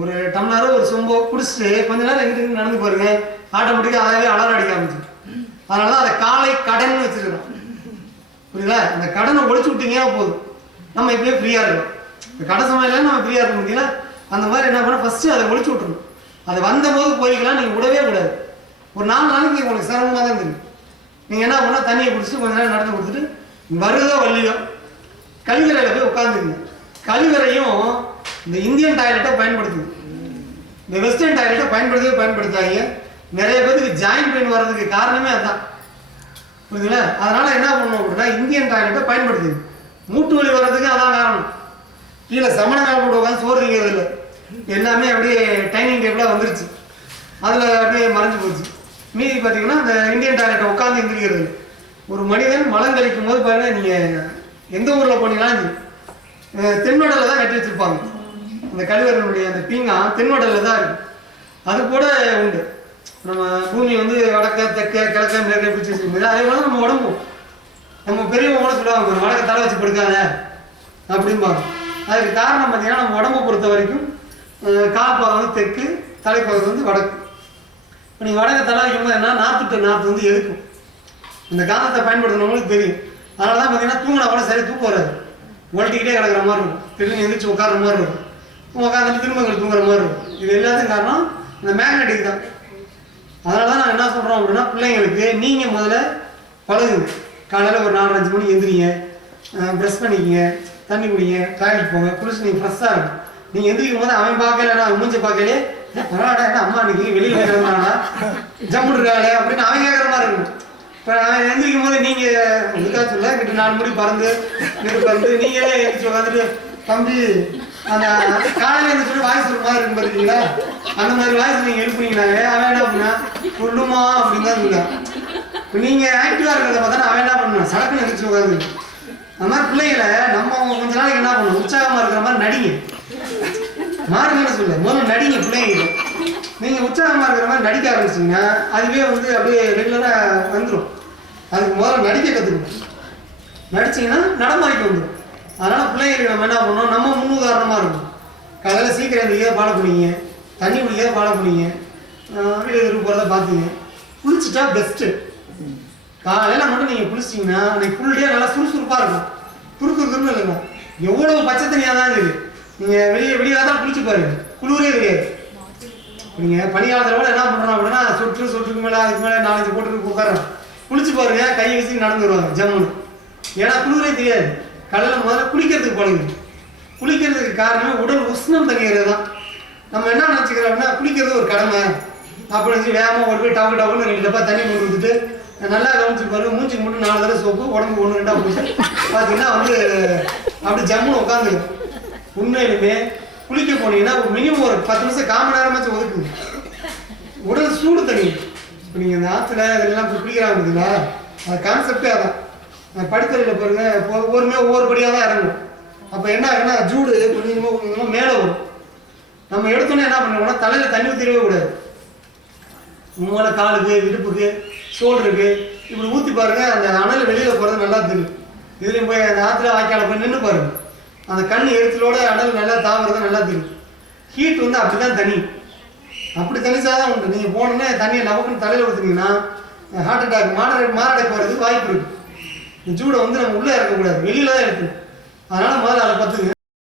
ஒரு டம்ளரோ ஒரு சொம்போ குடிச்சிட்டு கொஞ்ச நேரம் எங்கிட்ட நடந்து பாருங்க, ஆட்டோமேட்டிக்காக அதாவே அலாரம் அடிக்க ஆரம்பிச்சு. அதனால தான் அதை காலை கடன் வச்சுருக்கிறோம். புரியுதா? அந்த கடனை ஒழிச்சு விட்டீங்கன்னா போதும், நம்ம இப்படியே ஃப்ரீயாக இருக்கும். இந்த கடை சமையலாம் நம்ம ஃப்ரீயாக இருக்க முடியல. அந்த மாதிரி என்ன பண்ணால் ஃபஸ்ட்டு அதை ஒழிச்சு விட்டுருணும். அது வந்தபோது போய்க்கலாம், நீங்கள் விடவே கூடாது. ஒரு 4 நாளைக்கு உங்களுக்கு சிரமமாக தான் தெரியும். நீங்கள் என்ன பண்ணால் தண்ணியை குடிச்சிட்டு கொஞ்ச நேரம் நடந்து கொடுத்துட்டு வருதோ வள்ளியோ கழிவறையில் போய் உட்காந்துக்குங்க. கழிவறையும் இந்த இந்தியன் டாய்லெட்டை பயன்படுத்துது, இந்த வெஸ்டர்ன் டாய்லெட்டை பயன்படுத்தாங்க. நிறைய பேருக்கு ஜாயின்ட் பெயின் வர்றதுக்கு காரணமே அதுதான். புரியுதுங்களா? அதனால் என்ன பண்ணணும் அப்படின்னா இந்தியன் டாய்லெட்டை பயன்படுத்துது. மூட்டு வலி வர்றதுக்கு அதான் காரணம். கீழே சமண மேலே போட்டு உட்காந்து சோறு திங்கிறது இல்லை, எல்லாமே அப்படியே டைனிங் டேபிளாக வந்துருச்சு, அதில் அப்படியே மறைஞ்சு போச்சு. மீதி பார்த்தீங்கன்னா இந்த இந்தியன் டாய்லெட்டை உட்காந்து எந்திரிக்கிறது. ஒரு மனிதன் மலம் கழிக்கும் போது பாருங்கள், நீங்கள் எந்த ஊரில் போனீங்கன்னா தென்வடலில் தான் கட்டி வச்சுருப்பாங்க. அந்த கழிவறையினுடைய அந்த பீங்கா தென்வடலில் தான் இருக்குது. அது கூட உண்டு. நம்ம பூமி வந்து வடக்க தெற்க கிழக்க மேற்க பிடிச்சி வச்சுருக்குது. அதே போல் நம்ம உடம்பும் நம்ம பெரியவங்க கூட சொல்லுவாங்க, ஒரு வடக்க தலை வச்சு படுக்காத அப்படிம்பாங்க. அதுக்கு காரணம் பார்த்தீங்கன்னா நம்ம உடம்பை பொறுத்த வரைக்கும் கால்பாகம் வந்து தெற்கு, தலைப்பாகம் வந்து வடக்கு. இப்போ நீங்கள் வடக்க தலை வைக்கும்போது என்ன, நாற்று வந்து எதுக்கும் இந்த காந்தத்தை பயன்படுத்தினவங்களுக்கு தெரியும். அதனால தான் பார்த்தீங்கன்னா தூங்கினா கூட சரி தூக்கம் வராது, உழட்டிக்கிட்டே கிடக்கிற மாதிரி இருக்கும், திடீர்னு எந்திரிச்சு உட்கார மாதிரி இருக்கும், உட்காந்துட்டு திரும்ப தூங்குற மாதிரி இருக்கும். இது எல்லாத்துக்கும் காரணம் இந்த மேக்னெட்டிக் தான். அதனால தான் நான் என்ன சொல்கிறோம் அப்படின்னா, பிள்ளைங்களுக்கு நீங்கள் முதல்ல பழகுங்க. காலையில் ஒரு 4-5 மணிக்கு எந்திரிங்க, ப்ரெஷ் பண்ணிக்கிங்க, தண்ணி குடிங்க, டாய்லெட் போங்க, குளிச்சு நீங்கள் ஃப்ரெஷ்ஷாக இருக்கும். நீங்கள் எந்திரிக்கும் போது அவன் பார்க்கலன்னா மூஞ்சி பார்க்கலே பரவாடா என்ன அம்மா இன்னைக்கு வெளியில் இருக்கிறானா ஜம்முட்டு இருக்காளே அப்படின்னு அவன் கேட்குற மாதிரி இருக்கும். இப்போ அவன் எந்திரிக்கும் போது நீங்கள் இதுக்காக சொல்ல கிட்ட 4 மணி பறந்து நீங்களே எழுந்திரிச்சு உட்காந்துட்டு தம்பி அந்த காலையில் எழுந்து சொல்லி வாய்ஸ் ஒரு மாதிரி இருக்கும் பார்த்தீங்களா, அந்த மாதிரி வாய்ஸ் நீங்கள் எழுப்புனீங்கன்னாவே அவன் என்ன பண்ணா சொல்லுமா அப்படின்னு தான் சொல்லுவான். இப்போ நீங்கள் ஆக்டிவாக இருக்கிறத பார்த்தா அவன் என்ன பண்ணுவான் சடக்குன்னு எழுந்திரிச்சு உட்காந்து. அந்த மாதிரி பிள்ளைகளை நம்ம கொஞ்ச நாளைக்கு என்ன பண்ணணும், உற்சாகமாக இருக்கிற மாதிரி நடிங்க. மாறுங்கன்னு சொல்ல முதல்ல நடிங்க. பிள்ளைங்க நீங்கள் உற்சாகமாக இருக்கிற மாதிரி நடிக்க ஆரம்பிச்சிங்கன்னா அதுவே வந்து அப்படியே ரெகுலராக வந்துடும். அதுக்கு முதல்ல நடிக்க கற்றுக்கணும். நடிச்சிங்கன்னா நடைமுறைக்கு வந்துடும். அதனால் பிள்ளைங்களுக்கு நம்ம என்ன பண்ணோம், நம்ம முன்னுதாரணமாக இருக்கும். காலையில் சீக்கிரம் எந்திரிக்கிறத ஃபாலோ பண்ணிங்க, தண்ணி குடிக்கிறத ஃபாலோ பண்ணிங்க, வீடு இருக்கு போகிறத பார்த்துங்க. குளிச்சுட்டா பெஸ்ட்டு. காலையில் மட்டும் நீங்கள் குளிச்சிட்டிங்கன்னா அன்றைக்கி ஃபுல் டே நல்லா சுறுசுறுப்பாக இருக்கும். துருக்குன்னு இல்லைங்க, எவ்வளோ பச்சை தண்ணியாக தான் இருக்குது. நீங்கள் வெளியே தான் குளிச்சு பாருங்க, குளிரே கிடையாது. நீங்கள் பனிக்காலத்தில் கூட என்ன பண்ணுறோம் அப்படின்னா சொட்டுக்கு மேலே அதுக்கு மேலே 4-5 போட்டுருக்கு உட்காரோம். குளிச்சு பாருங்க, கையை வச்சு நடந்து வருவாங்க ஜம்முன்னு. ஏன்னா குளிரே தெரியாது. கடலில் முதல்ல குளிக்கிறதுக்கு பழகுது. குளிக்கிறதுக்கு காரணமே உடல் உஷ்ணம் தணிகிறது தான். நம்ம என்ன நினச்சிக்கிறோம் அப்படின்னா குளிக்கிறது ஒரு கடமை அப்படின்னு வச்சு வேகமாக ஒரு போய் டவுன்னு 2 டப்பா தண்ணி கொண்டு வந்துட்டு நல்லா கவனிச்சு பாருங்க, மூச்சுக்கு மட்டும் 4 தடவை சோப்பு, உடம்பு 1-2 போச்சு பார்த்தீங்கன்னா அப்படி ஜம்முன்னு உட்காந்துருக்கு. உண்மையிலுமே குளிக்க போனீங்கன்னா ஒரு மினிமம் ஒரு 10 நிமிஷம் 1/4 மணி நேரமாச்சும் ஒதுக்குது. உடல் சூடு தண்ணி. இப்போ நீங்கள் இந்த ஆற்றுல இதெல்லாம் குளிக்கிறாங்க பார்த்தீங்களா, அது கான்செப்டே அதான். படித்தறையில் பாருங்க, ஒவ்வொரு படியாக தான் இறங்கும். அப்போ என்ன ஆகுன்னா ஜூடு கொஞ்சமாக மேலே வரும். நம்ம எடுத்தோன்னே என்ன பண்ணுவோம்னா தலையில் தண்ணி ஊற்றிடவே கூடாது. மூளை, காலுக்கு, இடுப்புக்கு, ஷோல்டருக்கு இப்படி ஊற்றி பாருங்கள். அந்த அனல் வெளியில் போகிறது நல்லா தெரியும். இதுலேயும் போய் அந்த ஆற்றுல வாய்க்கால போய் நின்று பாருங்கள், அந்த கண் எரிச்சலோட அனல் நல்லா தாவறது நல்லா தெரியும். ஹீட் அப்படி தான் தனி, அப்படி தனிச்சாதான் உண்டு. நீங்கள் போனோன்னே தண்ணியை நமக்குன்னு தலையில் ஊற்றுனீங்கன்னா ஹார்ட் அட்டாக் மாரடைப்பு போகிறதுக்கு வாய்ப்பு இருக்குது. இந்த ஜூடை நம்ம உள்ளே இருக்கக்கூடாது, வெளியில் தான் இருக்குது. அதனால் முதல்ல அதை பார்த்துங்க.